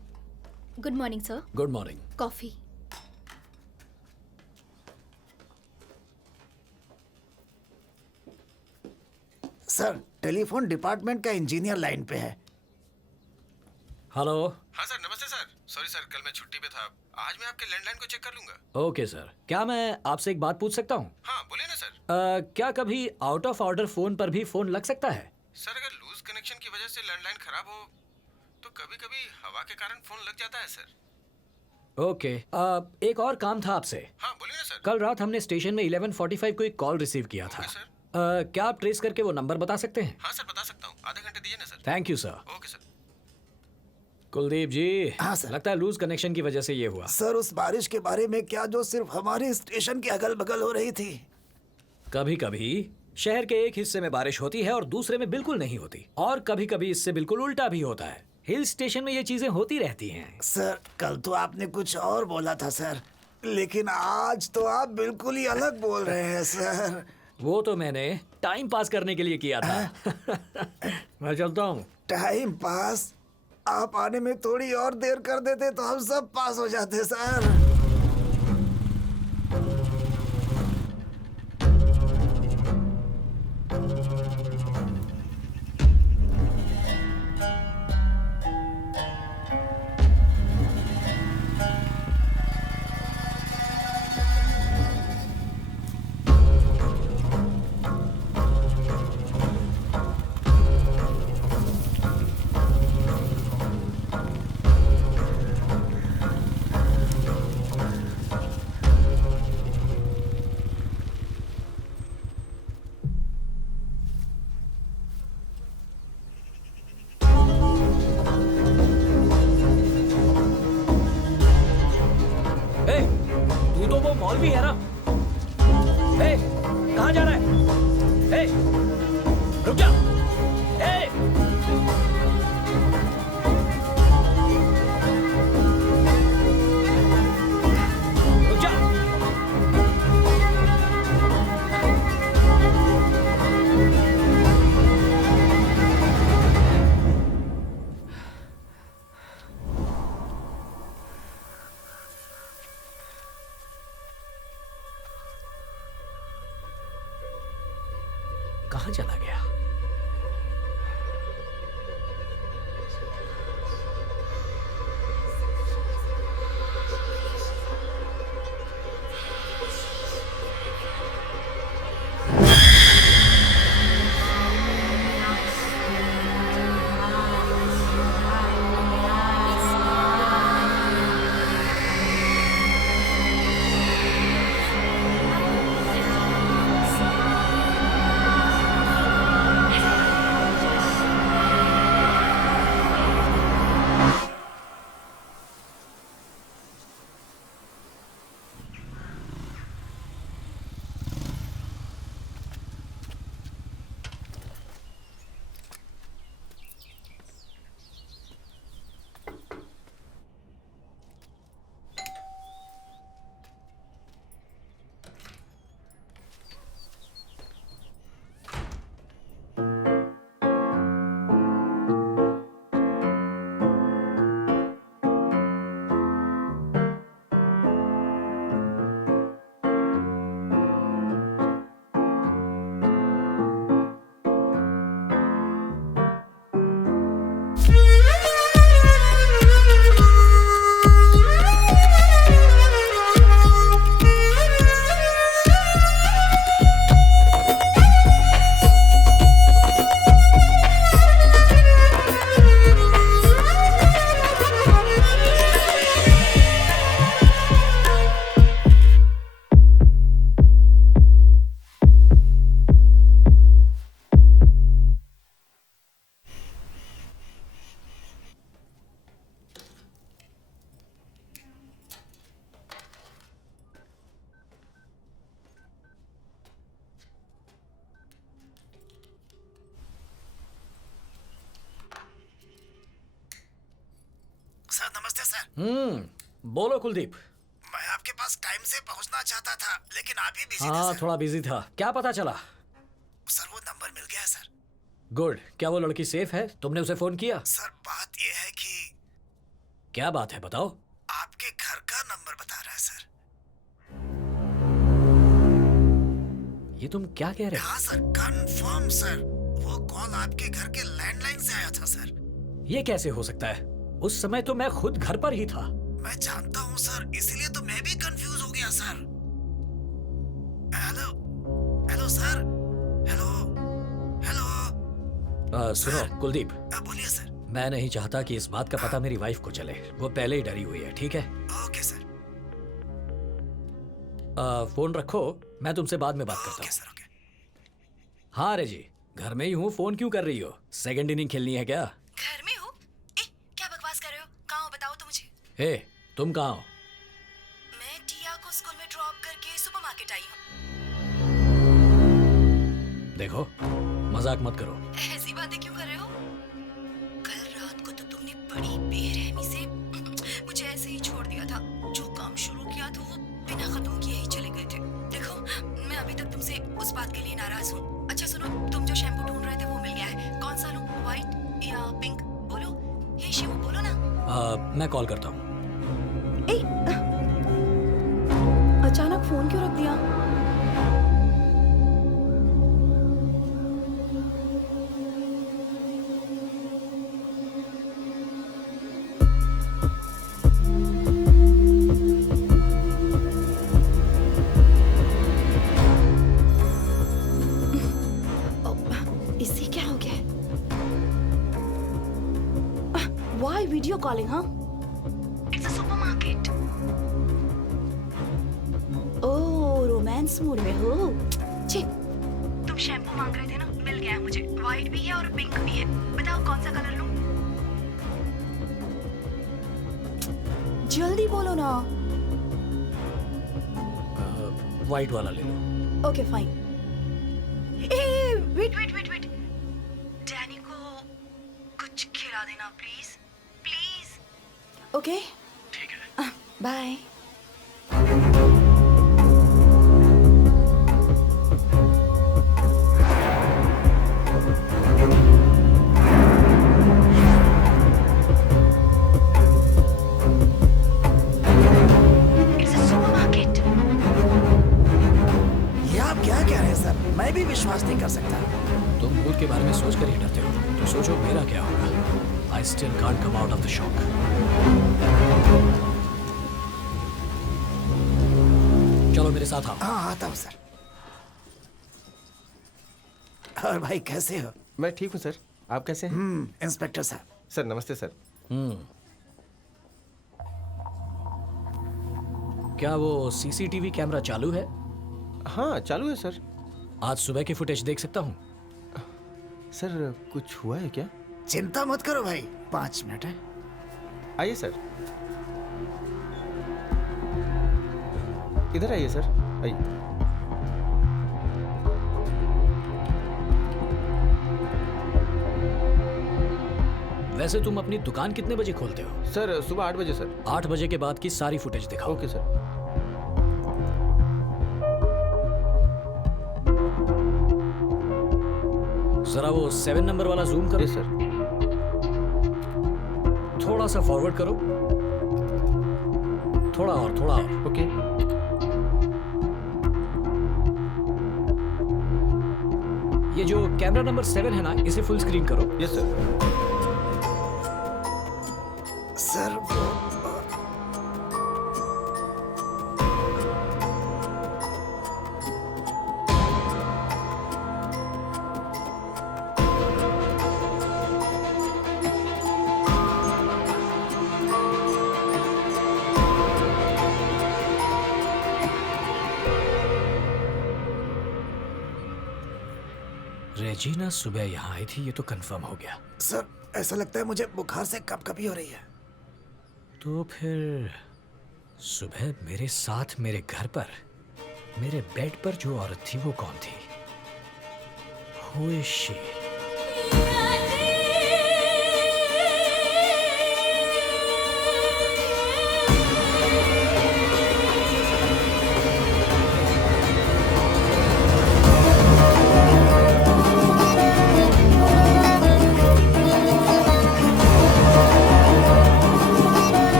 Good morning sir. Good morning. Coffee. Sir telephone department का इंजीनियर लाइन पे है। हेलो। हाँ सर, नमस्ते सर। सॉरी सर, कल मैं छुट्टी पे था। आज मैं आपके लैंडलाइन को चेक कर लूंगा। ओके सर, क्या मैं आपसे एक बात पूछ सकता हूँ? हाँ बोलिए ना सर। क्या कभी आउट ऑफ ऑर्डर फोन पर भी फोन लग सकता है? सर अगर लूज कनेक्शन की वजह से लैंडलाइन खराब हो तो कभी कभी हवा के कारण फोन लग जाता है सर। ओके। एक और काम था आपसे। हाँ बोलिए ना सर। कल रात हमने स्टेशन में 11:45 को एक कॉल रिसीव किया था। Okay sir. क्या आप ट्रेस करके वो नंबर बता सकते हैं? हाँ सर बता सकता हूँ, आधे घंटे दीजिए ना sir. Thank you sir. Okay sir. Kuldeep जी। हाँ, सर। लगता है लूज कनेक्शन की वजह से ये हुआ। सर उस बारिश के बारे में क्या जो सिर्फ हमारे स्टेशन के अगल बगल हो रही थी? कभी कभी शहर के एक हिस्से में बारिश होती है और दूसरे में बिल्कुल नहीं होती, और कभी कभी इससे बिल्कुल उल्टा भी होता है। हिल स्टेशन में ये चीजें होती रहती हैं। सर कल तो आपने कुछ और बोला था सर, लेकिन आज तो आप बिल्कुल ही अलग बोल रहे हैं सर। वो तो मैंने टाइम पास करने के लिए किया था। मैं चलता हूँ। Time pass? आप आने में थोड़ी और देर कर देते तो हम सब पास हो जाते सर। ए, तू तो वो मौलवी है ना? ए, कहाँ जा रहा है? ए, रुक जा। ए, रुक जा। कहाँ चला गया? सर नमस्ते सर। बोलो कुलदीप। मैं आपके पास टाइम से पहुंचना चाहता था, लेकिन आप ही बिजी थे हाँ, सर। थोड़ा बिजी था। क्या पता चला? सर वो नंबर मिल गया है सर। गुड। क्या वो लड़की सेफ है? तुमने उसे फोन किया? सर बात ये है कि क्या बात है, बताओ। आपके घर का नंबर बता रहा है सर। ये तुम क्या कह रहे हो? हाँ सर, कंफर्म सर। वो कॉल आपके घर के लैंडलाइन से आया था सर। ये कैसे हो सकता है? उस समय तो मैं खुद घर पर ही था। मैं जानता हूँ सर, इसलिए तो मैं भी कंफ्यूज हो गया sir. Hello hello sir, hello hello. सुनो कुलदीप, बोलिए सर। मैं नहीं चाहता कि इस बात का पता मेरी वाइफ को चले। वो पहले ही डरी हुई है, ठीक है? Okay sir. फोन रखो, मैं तुमसे बाद में बात करता ओके हूँ। Sir, okay. हाँ रेजी, घर में ही हूँ। फोन क्यों कर रही हो? सेकंड इनिंग खेलनी है क्या? घर में हो? क्या बकवास कर रहे हो? कहाँ हो बताओ तो मुझे। हे, तुम कहाँ हो? मैं टिया को स्कूल में ड्रॉप करके सुपरमार्केट आई हूँ। देखो, मजाक मत करो। ऐसी बातें क्यों कर रहे हो? कल रात को तो तुमने बड़ी बेरहमी से मुझे ऐसे ही छोड़ दिया था। जो काम शुरू किया था वो बिना खत्म किए ही चले गए थे। देखो, मैं अभी तक तुमसे उस बात के लिए नाराज हूँ। अच्छा सुनो, तुम जो शैम्पू ढूंढ रहे थे वो मिल गया है। कौन सा लूं? व्हाइट या पिंक? बोलो। हे शिव, बोलो ना। मैं कॉल करता हूँ। अचानक फोन क्यों रख दिया? इसे क्या हो गया? Why video calling, huh? It's a supermarket. Oh, romance mood में हो। छी, तुम शैम्पू मांग रहे थे ना, मिल गया है मुझे। व्हाइट भी है और पिंक भी है। बताओ कौन सा कलर लूं? जल्दी बोलो ना। व्हाइट वाला ले लो। Okay fine. Wait wait wait wait, Danny को कुछ खिला देना प्लीज, प्लीज। ओके ठीक है। बाय। ये आप क्या कह रहे हैं सर? मैं भी विश्वास नहीं कर सकता। तुम खुद के बारे में सोचकर ही डरते हो, तो सोचो मेरा क्या होगा। I still can't come out of the shock. चलो मेरे साथ आओ। हाँ, आता हूँ सर। और भाई कैसे हो? मैं ठीक हूँ सर, आप कैसे हैं? इंस्पेक्टर साहब। सर नमस्ते सर। क्या वो सीसीटीवी कैमरा चालू है? हाँ चालू है सर। आज सुबह की फुटेज देख सकता हूँ? सर कुछ हुआ है क्या? चिंता मत करो भाई, 5 मिनट है। आइए सर, इधर आइए सर, आइए। वैसे तुम अपनी दुकान कितने बजे खोलते हो? सर सुबह 8 बजे सर। 8 बजे के बाद की सारी फुटेज दिखाओ। Okay sir. जरा वो 7 नंबर वाला जूम करो। Yes sir. थोड़ा सा फॉरवर्ड करो, थोड़ा और, थोड़ा और। ओके। ये जो कैमरा नंबर 7 है ना, इसे फुल स्क्रीन करो। Yes sir. सर वो रेजिना सुबह यहाँ आई थी, ये तो कंफर्म हो गया। सर, ऐसा लगता है मुझे बुखार से कपकपी हो रही है। तो फिर सुबह मेरे साथ मेरे घर पर, मेरे बेड पर जो औरत थी वो कौन थी? Who is she?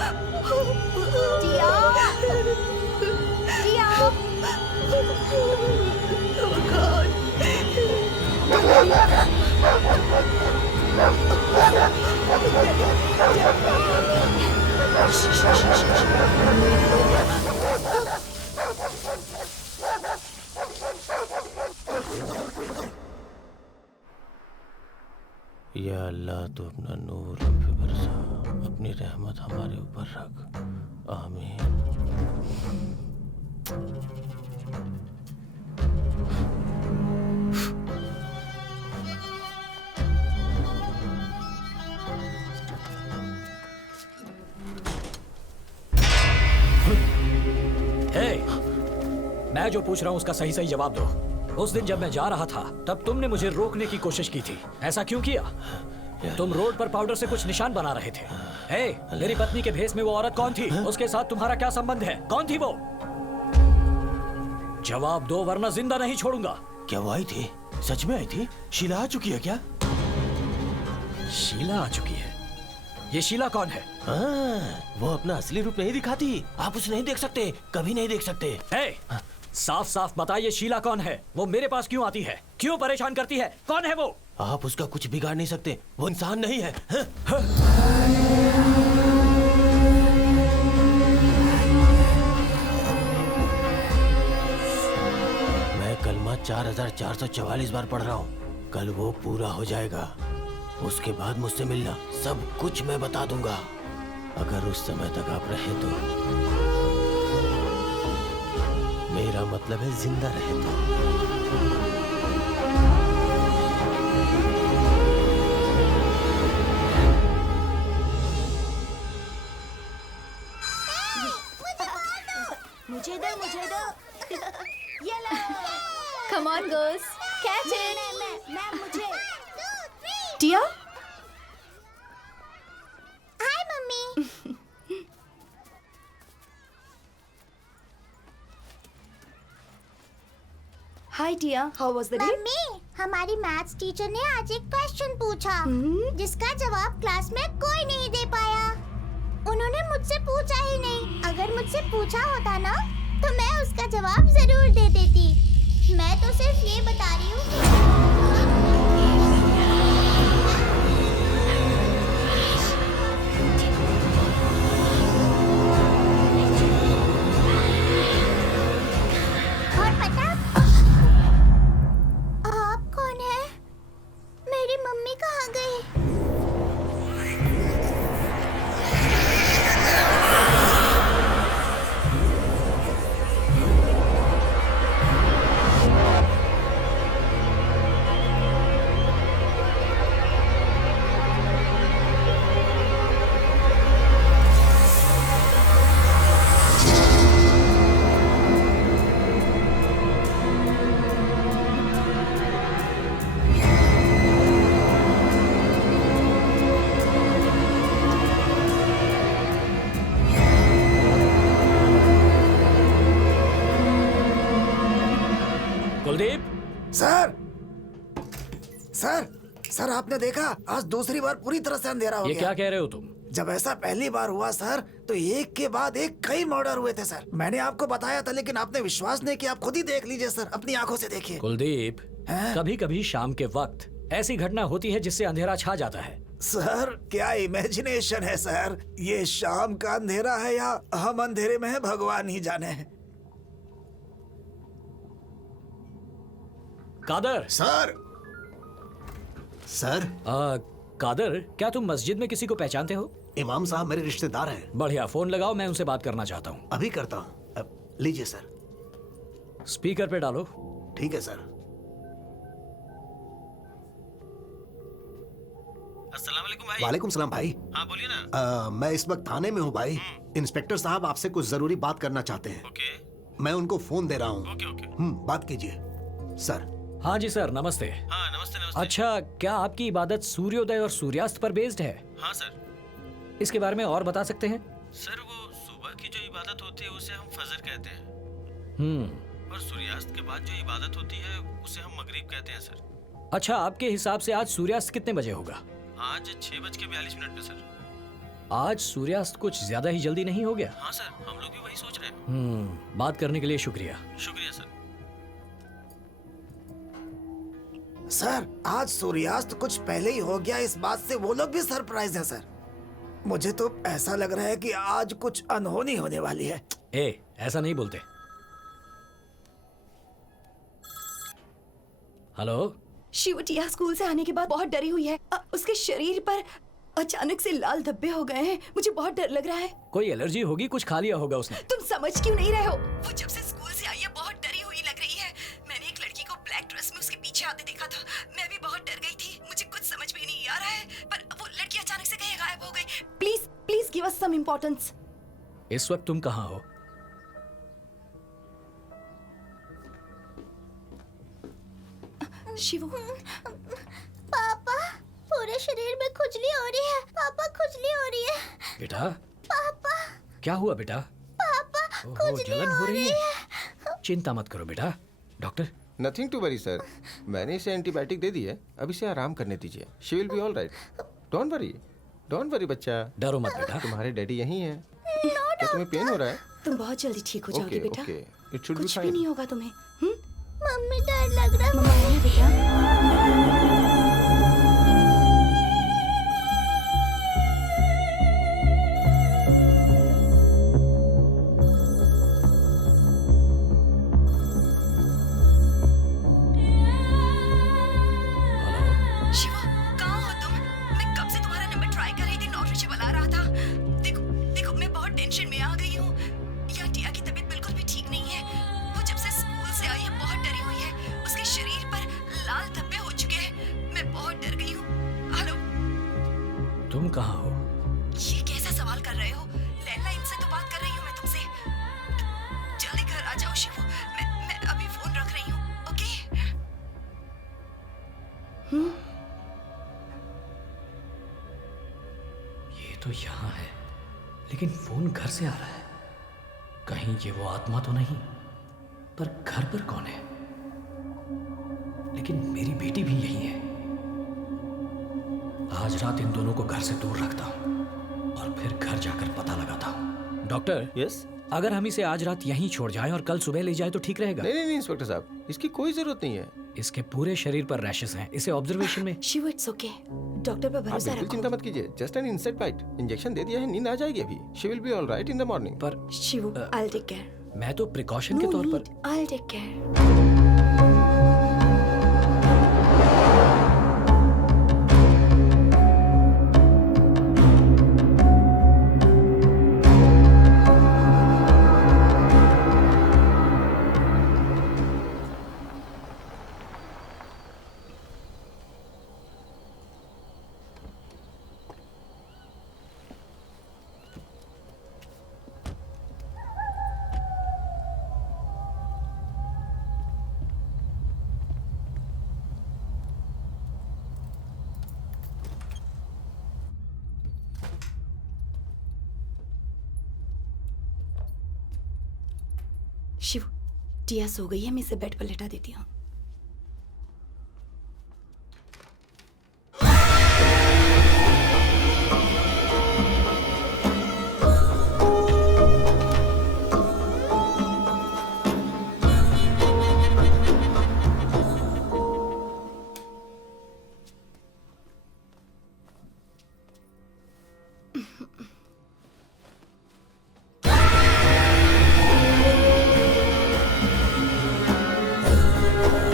टिया टिया या अल्लाह तो अपना नूर हम पे बरसा, अपनी रहमत हमारे ऊपर रख, आमीन। मैं जो पूछ रहा हूँ उसका सही सही जवाब दो। उस दिन जब मैं जा रहा था तब तुमने मुझे रोकने की कोशिश की थी, ऐसा क्यों किया? तुम रोड पर पाउडर से कुछ निशान बना रहे थे। हे, मेरी पत्नी के भेष में वो औरत कौन थी? उसके साथ तुम्हारा क्या संबंध है? कौन थी वो? जवाब दो वरना जिंदा नहीं छोड़ूंगा। क्या वो आई थी? सच में आई थी? शीला आ चुकी है क्या? शीला आ चुकी है? ये शीला कौन है? वो अपना असली रूप नहीं दिखाती, आप उसे नहीं देख सकते, कभी नहीं देख सकते। साफ साफ बताइए शीला कौन है? वो मेरे पास क्यों आती है? क्यों परेशान करती है? कौन है वो? आप उसका कुछ बिगाड़ नहीं सकते, वो इंसान नहीं है। मैं कलमा 4444 बार पढ़ रहा हूँ, कल वो पूरा हो जाएगा। उसके बाद मुझसे मिलना, सब कुछ मैं बता दूंगा। अगर उस समय तक आप रहे तो मेरा मतलब है जिंदा रहे तो। मुझे दो ये लो। Come on, girls, catch it. मैं मुझे। टिया, हाय mummy. hi Tia. How was the day? Mummy, हमारी मैथ्स टीचर ने आज एक क्वेश्चन पूछा जिसका जवाब क्लास में कोई नहीं दे पाया। उन्होंने मुझसे पूछा ही नहीं। अगर मुझसे पूछा होता ना तो मैं उसका जवाब जरूर दे देती। मैं तो सिर्फ ये बता रही हूँ। और पता आप कौन है? मेरी मम्मी कहाँ गई? कुलदीप, सर सर सर आपने देखा आज दूसरी बार पूरी तरह से अंधेरा हो ये गया। क्या कह रहे हो तुम? जब ऐसा पहली बार हुआ सर तो एक के बाद एक कई मर्डर हुए थे सर। मैंने आपको बताया था लेकिन आपने विश्वास नहीं किया। आप खुद ही देख लीजिए सर, अपनी आंखों से देखिए। कुलदीप, हैं? कभी कभी शाम के वक्त ऐसी घटना होती है जिससे अंधेरा छा जाता है। सर क्या इमेजिनेशन है सर। ये शाम का अंधेरा है या हम अंधेरे में है भगवान ही जाने। कादर, सर सर कादर, क्या तुम मस्जिद में किसी को पहचानते हो? इमाम साहब मेरे रिश्तेदार हैं। बढ़िया, फोन लगाओ, मैं उनसे बात करना चाहता हूँ। अभी करता हूँ। लीजिए सर। स्पीकर पे डालो। ठीक है सर। अस्सलाम वालेकुम भाई। वालेकुम सलाम भाई। हाँ बोलिए ना। मैं इस वक्त थाने में हूँ भाई। इंस्पेक्टर साहब आपसे कुछ जरूरी बात करना चाहते हैं। ओके मैं उनको फोन दे रहा हूँ। Okay okay. बात कीजिए सर। हाँ जी सर, नमस्ते। हाँ नमस्ते नमस्ते। अच्छा, क्या आपकी इबादत सूर्योदय और सूर्यास्त पर बेस्ड है? हाँ सर। इसके बारे में और बता सकते हैं? सर वो सुबह की जो इबादत होती है उसे हम फजर कहते हैं, और सूर्यास्त के बाद जो इबादत होती है उसे हम मगरिब कहते हैं सर। अच्छा, आपके हिसाब से आज सूर्यास्त कितने बजे होगा? आज 6:42 पे सर। आज सूर्यास्त कुछ ज्यादा ही जल्दी नहीं हो गया? हाँ सर, हम लोग भी वही सोच रहे हैं। बात करने के लिए शुक्रिया। शुक्रिया सर। सर आज सूर्यास्त कुछ पहले ही हो गया, इस बात से वो लोग भी सरप्राइज है सर। मुझे तो ऐसा लग रहा है कि आज कुछ अनहोनी होने वाली है। ऐसा नहीं बोलते। हेलो। शिव टिया स्कूल से आने के बाद बहुत डरी हुई है। उसके शरीर पर अचानक से लाल धब्बे हो गए हैं। मुझे बहुत डर लग रहा है। कोई एलर्जी होगी, कुछ खा लिया होगा उसने। तुम समझ क्यों नहीं रहे हो? वो जब से स्कूल से आई है बहुत डरी हुई लग रही है। मैंने एक लड़की को ब्लैक ड्रेस में उसके पीछे आते देखा था। मैं भी बहुत डर गई थी। मुझे कुछ समझ में नहीं आ रहा है, पर वो लड़की अचानक से कहीं गायब हो गई। Please please give us some importance. इस वक्त तुम कहाँ हो? शिवू। पापा, पूरे शरीर में खुजली हो रही है। पापा, खुजली हो रही है। बेटा पापा, क्या हुआ बेटा? पापा, ओहो, खुजली जलन हो रही है। चिंता मत करो बेटा। Doctor. Nothing to worry sir, मैंने इसे एंटीबायोटिक दे दी है, अब इसे आराम करने दीजिए। She will be all right. Don't worry बच्चा। डरो मत बेटा। तुम्हारे डैडी यहीं हैं। क्या तुम्हें पेन हो रहा है? तुम बहुत जल्दी ठीक हो जाओगे बेटा। ओके, इट शुड बी कुछ भी फाइन। नहीं होगा तुम्हें। मम्मी, डर लग रहा है। मम्मा आई है बेटा। शिवा, कहाँ हो तुम? मैं कब से तुम्हारा नंबर ट्राई कर रही थी, नॉट रीचेबल आ रहा था। देखो देखो, मैं बहुत टेंशन में आ गई हूँ। यहाँ टिया की तबीयत बिल्कुल भी ठीक नहीं है। वो जब से स्कूल से आई है बहुत डरी हुई है। उसके शरीर पर लाल धब्बे हो चुके हैं। मैं बहुत डर गई हूँ। हेलो। तुम कहाँ हो? ये कैसा सवाल कर रहे हो? लैंडलाइन से तो बात कर रही हूँ मैं तुमसे। जल्दी घर आ जाओ शिवू। मैं अभी फोन रख रही हूँ। ओके। ये तो यहाँ है, लेकिन फोन घर से आ रहा है। कहीं ये वो आत्मा तो नहीं? पर घर पर कौन है? लेकिन मेरी बेटी भी यही है। आज रात इन दोनों को घर से दूर रखता हूँ और फिर घर जाकर पता लगाता हूँ। डॉक्टर। यस। अगर हम इसे आज रात यहीं छोड़ जाएं और कल सुबह ले जाए तो ठीक रहेगा? नहीं इंस्पेक्टर साहब, इसकी कोई जरूरत नहीं है। इसके पूरे शरीर पर रैशेस हैं। इसे ऑब्जर्वेशन में। Shibu, it's okay. डॉक्टर पर आप भरोसा बिल्कुल रखो। चिंता मत कीजिए, just an insect bite. Injection दे दिया है, नींद आ जाएगी अभी। She will be all right in the morning. पर Shibu, I will take care. मैं तो प्रिकॉशन के तौर पर। I will take care. Shiv, टिया सो गई है। मैं इसे बेड पर लेटा देती हूँ।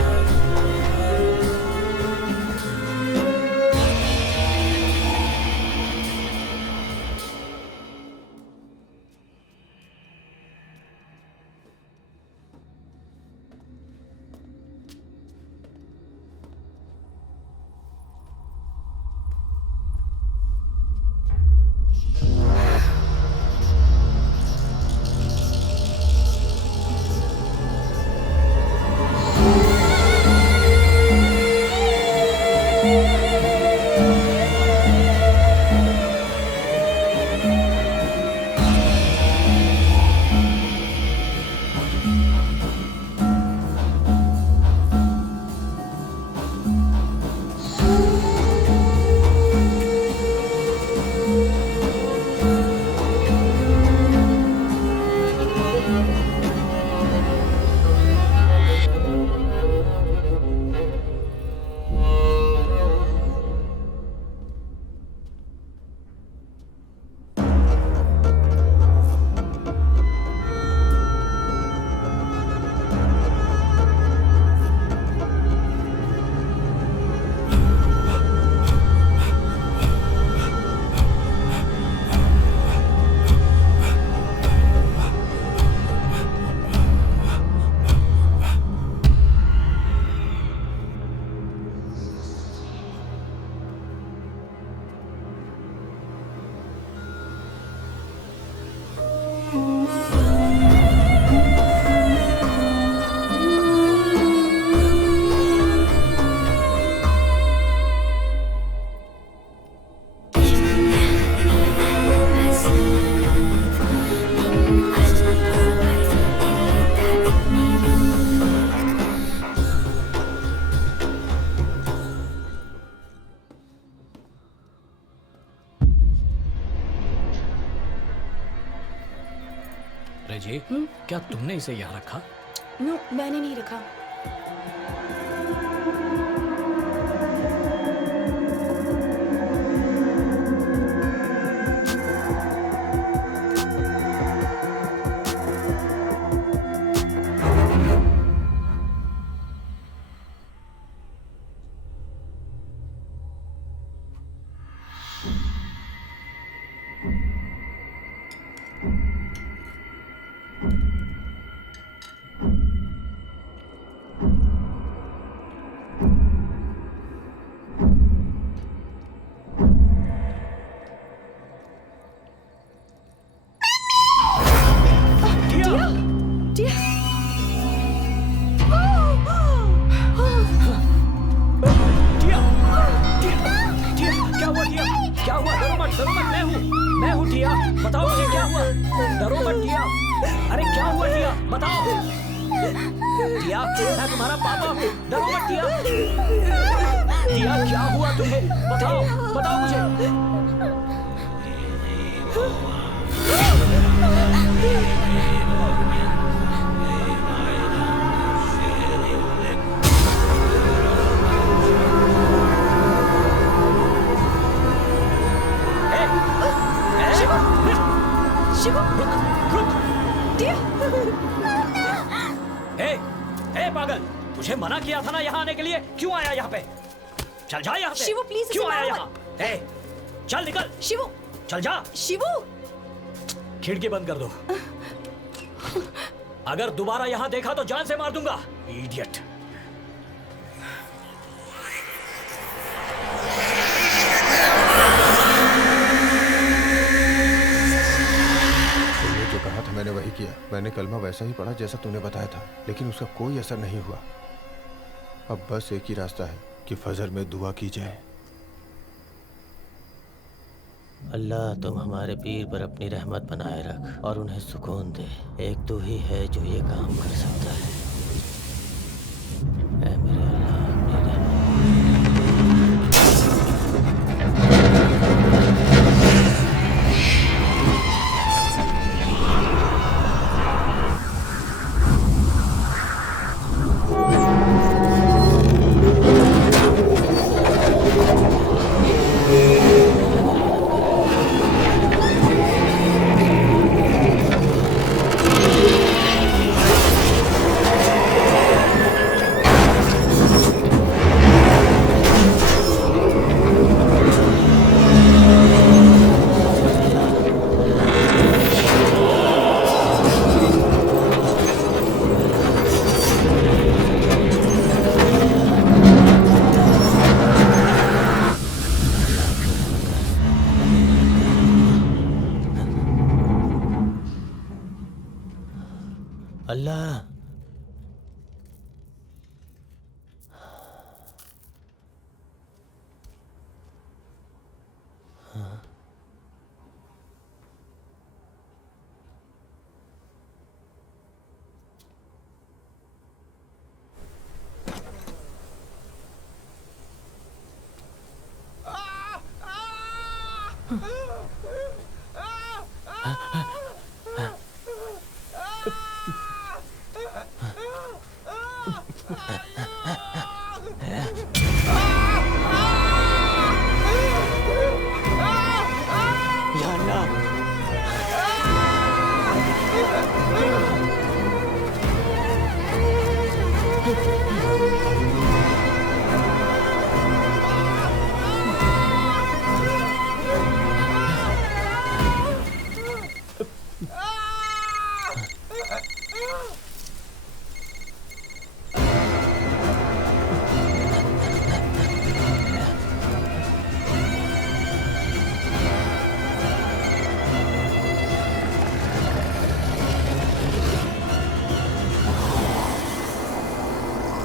रेजी, क्या तुमने इसे यहाँ रखा? नो, मैंने नहीं रखा। तुझे मना किया था ना यहाँ आने के लिए, क्यों आया यहाँ पे? चल जा यहाँ से। शिवू प्लीज, क्यों आया यहाँ? चल निकल। शिवू, चल जा। शिवू, खिड़की बंद कर दो। अगर दोबारा यहाँ देखा तो जान से मार दूंगा। इडियट। जो कहा था मैंने वही किया। मैंने कलमा वैसा ही पढ़ा जैसा तूने बताया था, लेकिन उसका कोई असर नहीं हुआ। अब बस एक ही रास्ता है कि फजर में दुआ की जाए। अल्लाह तुम हमारे पीर पर अपनी रहमत बनाए रख और उन्हें सुकून दे। एक तू ही है जो ये काम कर सकता है। ऐ मेरे अल्लाह, अपनी अल्लाह।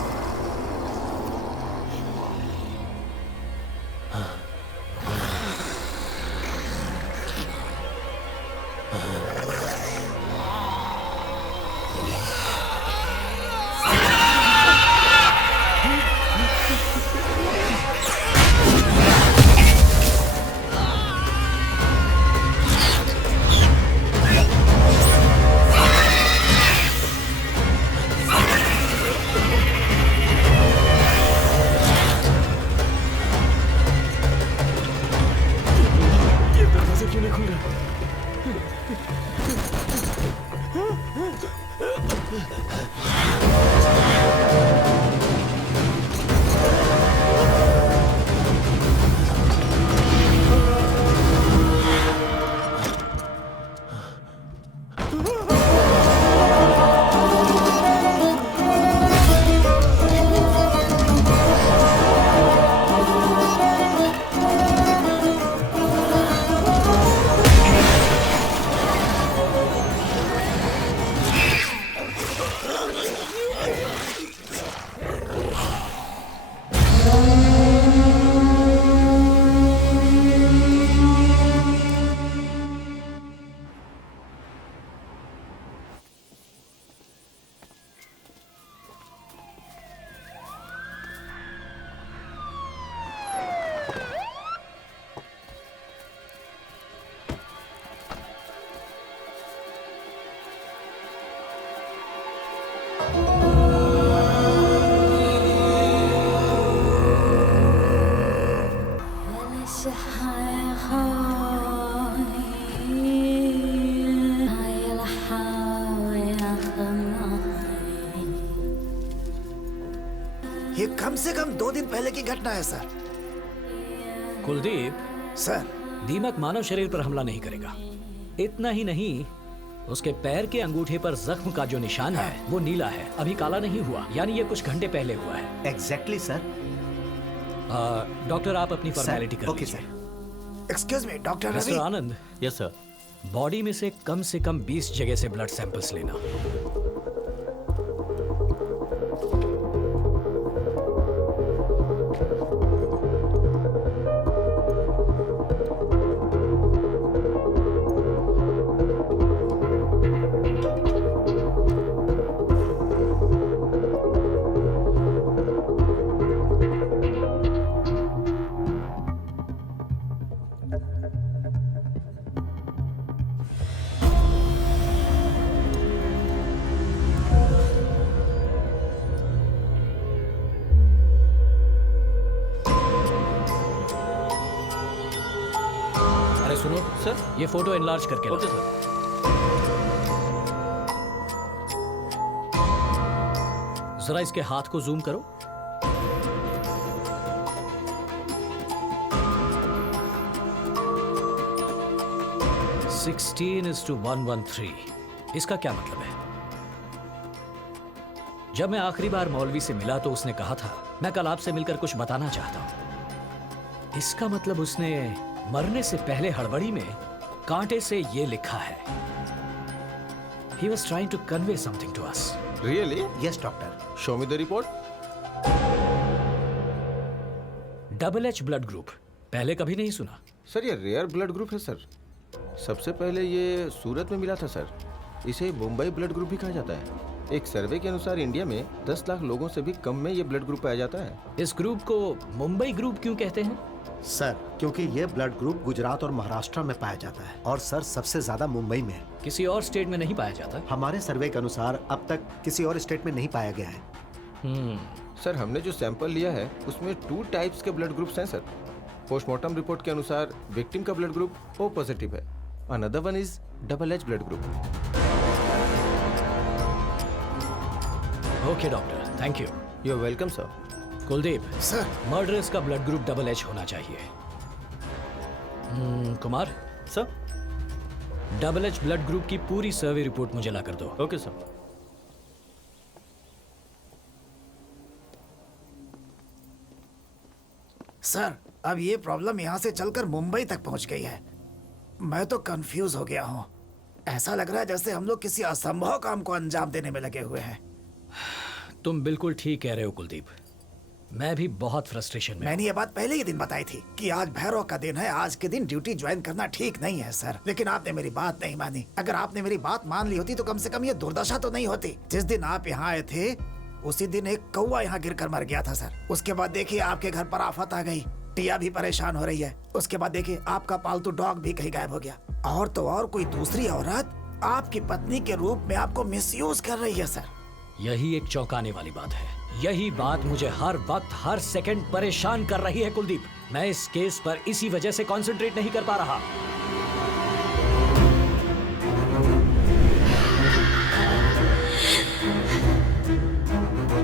क्यों नहीं खुल रहा? ये कम से कम 2 दिन पहले की घटना है सर। कुलदीप, सर दीमक मानव शरीर पर हमला नहीं करेगा। इतना ही नहीं, उसके पैर के अंगूठे पर जख्म का जो निशान है वो नीला है, अभी काला नहीं हुआ, यानी ये कुछ घंटे पहले हुआ है। Exactly sir. डॉक्टर, आप अपनी फॉर्मेलिटी कर ओके लीजिए। Sir. Excuse me doctor mister Ravi. आनंद, यस सर। बॉडी में से कम 20 जगह से ब्लड सैंपल्स लेना। अरे सुनो सर। ये फोटो एनलार्ज करके ओके लाओ। सर। जरा इसके हाथ को जूम करो। (16:113) इसका क्या मतलब है? जब मैं आखिरी बार मौलवी से मिला तो उसने कहा था, मैं कल आपसे मिलकर कुछ बताना चाहता हूं। इसका मतलब उसने मरने से पहले हड़बड़ी में कांटे से ये लिखा है। He was trying to convey something to us. Really? Yes doctor. Show me the report. RH blood group, पहले कभी नहीं सुना। सर ये रेयर ब्लड ग्रुप है सर। सबसे पहले ये सूरत में मिला था सर। इसे मुंबई ब्लड ग्रुप भी कहा जाता है। एक सर्वे के अनुसार इंडिया में 10 लाख लोगों से भी कम में ये ब्लड ग्रुप पाया जाता है। इस ग्रुप को मुंबई ग्रुप क्यों कहते हैं? सर क्योंकि ये ब्लड ग्रुप गुजरात और महाराष्ट्र में पाया जाता है और सर सबसे ज्यादा मुंबई में। किसी और स्टेट में नहीं पाया जाता? हमारे सर्वे के अनुसार अब तक किसी और स्टेट में नहीं पाया गया है। सर हमने जो सैंपल लिया है उसमें 2 टाइप्स के ब्लड ग्रुप्स हैं सर। पोस्टमार्टम रिपोर्ट के अनुसार विक्टिम का ब्लड ग्रुप O पॉजिटिव है। Another one is RH blood group. Okay doctor, thank you. You are welcome sir. Kuldeep, sir murderers का ब्लड ग्रुप RH होना चाहिए। Kumar, sir. RH blood group की पूरी survey report मुझे ला कर दो। Okay sir. सर अब ये प्रॉब्लम यहाँ से चलकर मुंबई तक पहुँच गई है। मैं तो कंफ्यूज हो गया हूँ। ऐसा लग रहा है जैसे हम लोग किसी असंभव काम को अंजाम देने में लगे हुए हैं। तुम बिल्कुल ठीक कह रहे हो कुलदीप, मैं भी बहुत फ्रस्ट्रेशन में मैंने ये बात पहले ही दिन बताई थी कि आज भैरव का दिन है, आज के दिन ड्यूटी ज्वाइन करना ठीक नहीं है सर। लेकिन आपने मेरी बात नहीं मानी। अगर आपने मेरी बात मान ली होती तो कम से कम ये दुर्दशा तो नहीं होती। जिस दिन आप यहाँ आए थे उसी दिन एक कौवा यहाँ गिरकर मर गया था सर। उसके बाद देखिए आपके घर पर आफत आ गई, टिया भी परेशान हो रही है। उसके बाद देखिए आपका पालतू डॉग भी कहीं गायब हो गया। और तो और कोई दूसरी औरत आपकी पत्नी के रूप में आपको मिसयूज कर रही है सर। यही एक चौंकाने वाली बात है। यही बात मुझे हर वक्त हर सेकंड परेशान कर रही है कुलदीप। मैं इस केस पर इसी वजह से कंसंट्रेट नहीं कर पा रहा।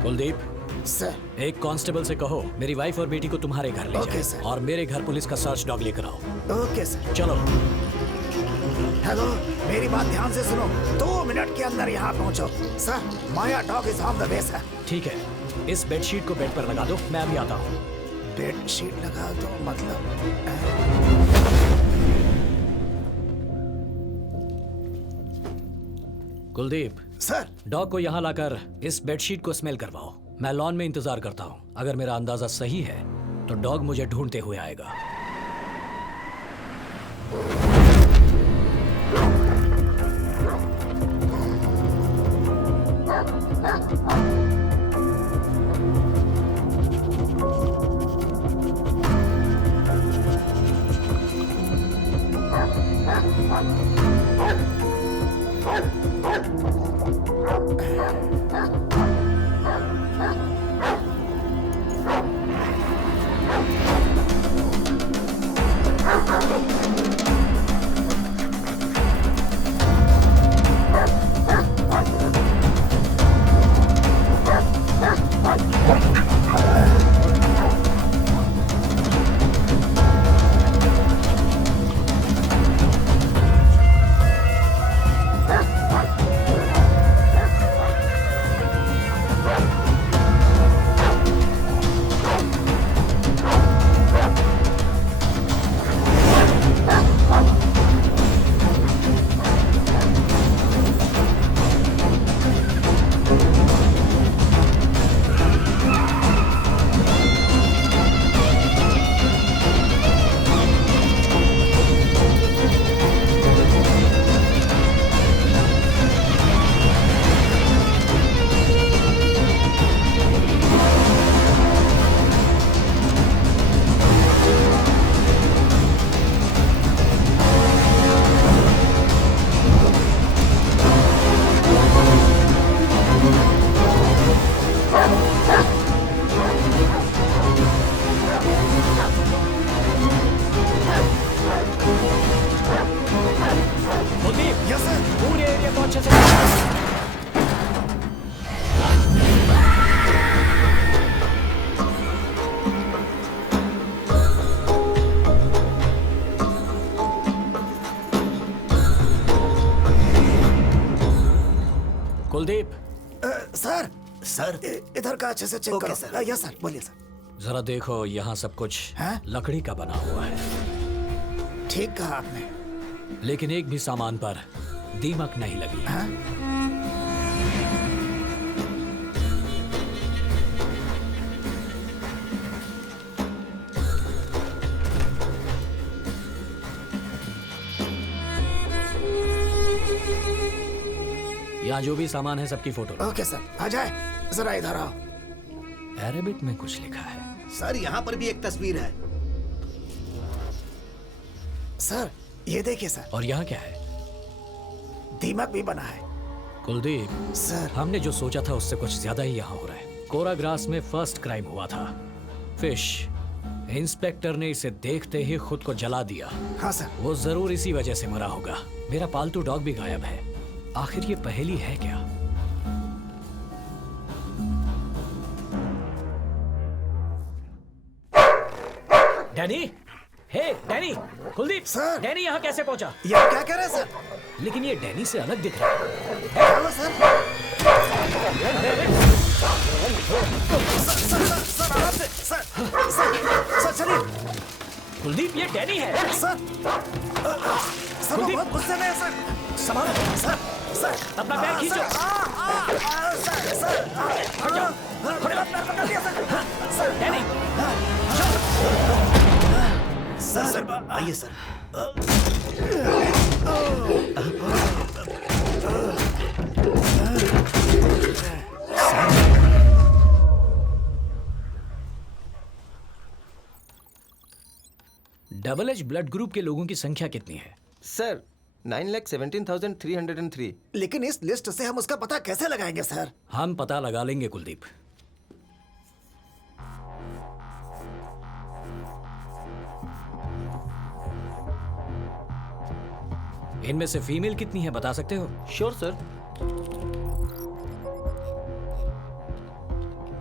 कुलदीप, सर। एक कांस्टेबल से कहो मेरी वाइफ और बेटी को तुम्हारे घर ले ओके, जाए सर। और मेरे घर पुलिस का सर्च डॉग लेकर आओ। Okay sir. चलो। हेलो, मेरी बात ध्यान से सुनो। 2 मिनट के अंदर यहाँ पहुँचो। Sir, Maya dog is on the way sir. ठीक है, इस बेडशीट को बेड पर लगा दो, मैं अभी आता हूँ। बेडशीट लगा दो मतलब? कुलदीप, सर। डॉग को यहाँ लाकर इस बेडशीट को स्मेल करवाओ। मैं लॉन में इंतजार करता हूँ। अगर मेरा अंदाजा सही है तो डॉग मुझे ढूंढते हुए आएगा। कुलदीप, सर। सर, इधर का अच्छे से चेक करो। सर। यस सर, बोलिए सर। जरा देखो, यहाँ सब कुछ हैं? लकड़ी का बना हुआ है, ठीक कहा आपने। लेकिन एक भी सामान पर दीमक नहीं लगी। हाँ? यहाँ जो भी सामान है सबकी फोटो लो। ओके सर, आ जाए। जरा इधर आओ। अरेबिक में कुछ लिखा है। सर, यहाँ पर भी एक तस्वीर है। सर, ये देखिए सर। और यहाँ क्या है? दीमक भी बना है। कुलदीप सर, हमने जो सोचा था उससे कुछ ज्यादा ही यहाँ हो रहा है। कोराग्रास में फर्स्ट क्राइम हुआ था। फिश इंस्पेक्टर ने इसे देखते ही खुद को जला दिया। हाँ सर। वो जरूर इसी वजह से मरा होगा। मेरा पालतू डॉग भी गायब है। आखिर ये पहेली है क्या? डैनी, हे डैनी, कुलदीप सर। डैनी यहाँ कैसे पहुंचा? ये आप क्या कह रहे हैं सर? लेकिन ये डैनी से अलग दिख रहा है। Hello sir. सर आराम से। सर चलिए। कुलदीप, ये डैनी है। सर वो कुलदीप। बहुत गुस्से में है सर। संभालो। सर अपना पैर खींचो। मेरा पैर पकड़ लिया सर। डैनी, सर, आइए sir. Double H blood group के लोगों की संख्या कितनी है? सर 9,17,303। लेकिन इस लिस्ट से हम उसका पता कैसे लगाएंगे सर? हम पता लगा लेंगे कुलदीप। इनमें से फीमेल कितनी है बता सकते हो? Sure sir.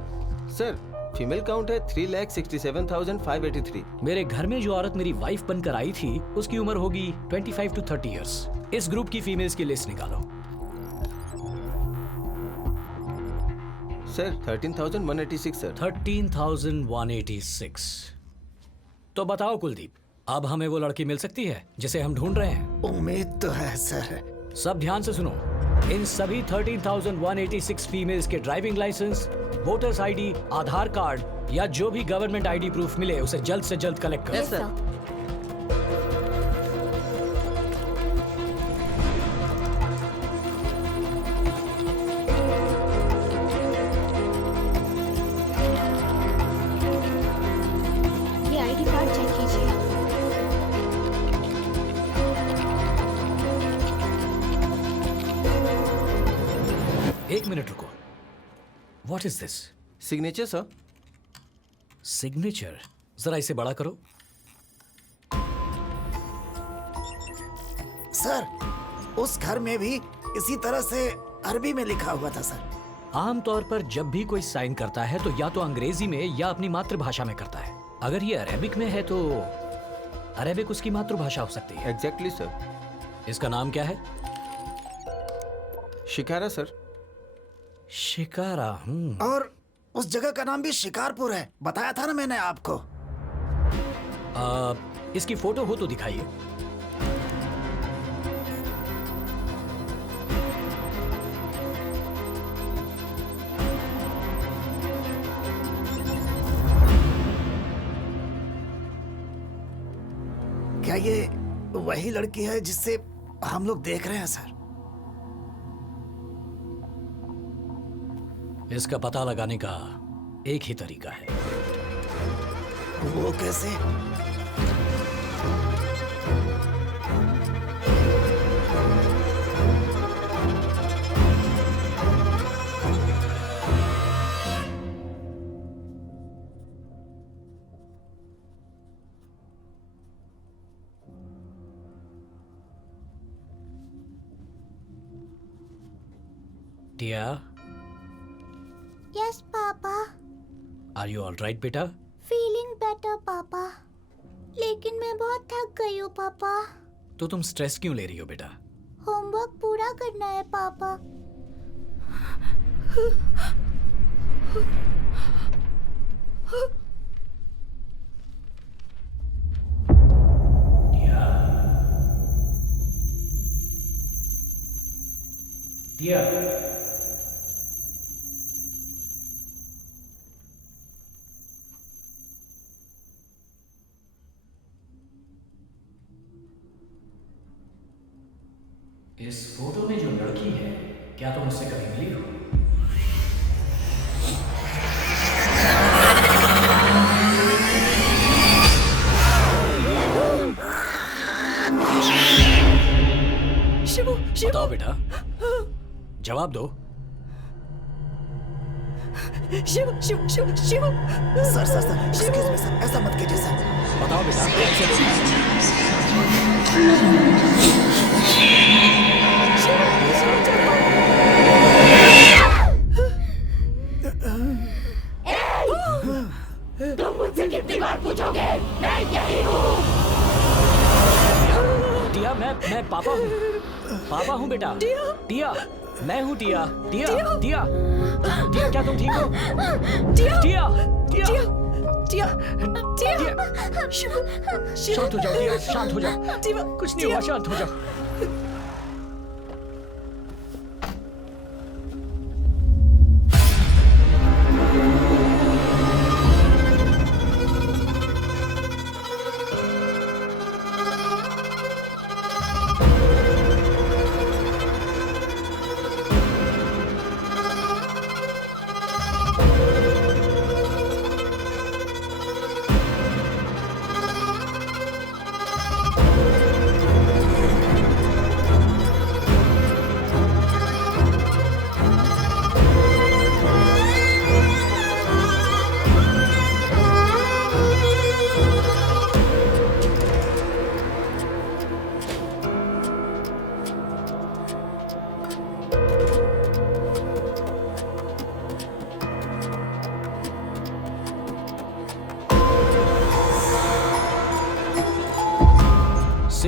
Sir female count है 3,67,583। मेरे घर में जो औरत मेरी वाइफ बनकर आई थी उसकी उम्र होगी 25 to 30 इयर्स। इस ग्रुप की फीमेल्स की लिस्ट निकालो। Sir 13,186 sir. 13,186। तो बताओ कुलदीप, अब हमें वो लड़की मिल सकती है जिसे हम ढूंढ रहे हैं? उम्मीद तो है सर। सब ध्यान से सुनो, इन सभी 13,186 फीमेल्स के ड्राइविंग लाइसेंस, वोटर्स आईडी, आधार कार्ड या जो भी गवर्नमेंट आईडी प्रूफ मिले उसे जल्द से जल्द कलेक्ट करो। Yes, sir. ये आईडी कार्ड चेक कीजिए। एक मिनट रुको। What is this? Signature sir. Signature? जरा इसे बड़ा करो। सर, उस घर में भी इसी तरह से अरबी में लिखा हुआ था सर। आमतौर पर जब भी कोई साइन करता है तो या तो अंग्रेजी में या अपनी मातृभाषा में करता है। अगर ये अरेबिक में है तो अरेबिक उसकी मातृभाषा हो सकती है। Exactly sir. इसका नाम क्या है? शिकारा सर। शिकारा। और उस जगह का नाम भी शिकारपुर है, बताया था ना मैंने आपको। इसकी फोटो हो तो दिखाइए। क्या ये वही लड़की है जिससे हम लोग देख रहे हैं सर? इसका पता लगाने का एक ही तरीका है। वो कैसे? टिया, yes papa. Are you all right बेटा? फीलिंग बेटर पापा, लेकिन मैं बहुत थक गई हूँ पापा। तो तुम स्ट्रेस क्यों ले रही हो बेटा? होमवर्क पूरा करना है पापा। टिया, इस फोटो में जो लड़की है, क्या तुम उससे कभी मिली हो? शिवू, शिवू, बताओ बेटा, जवाब दो। Shibu, Shibu, Shibu, Shibu. Sir sir sir, excuse me sir, ऐसा मत कीजिए सर। बताओ बेटा। टिया, मैं पापा हूँ। पापा हूँ बेटा। टिया, मैं हूँ टिया। टिया, टिया, टिया, क्या तुम ठीक हो? टिया, टिया, टिया, टिया, टिया, शिवू, शांत हो जाओ टिया, शांत हो जाओ। टिया, कुछ नहीं हुआ, शांत हो जाओ।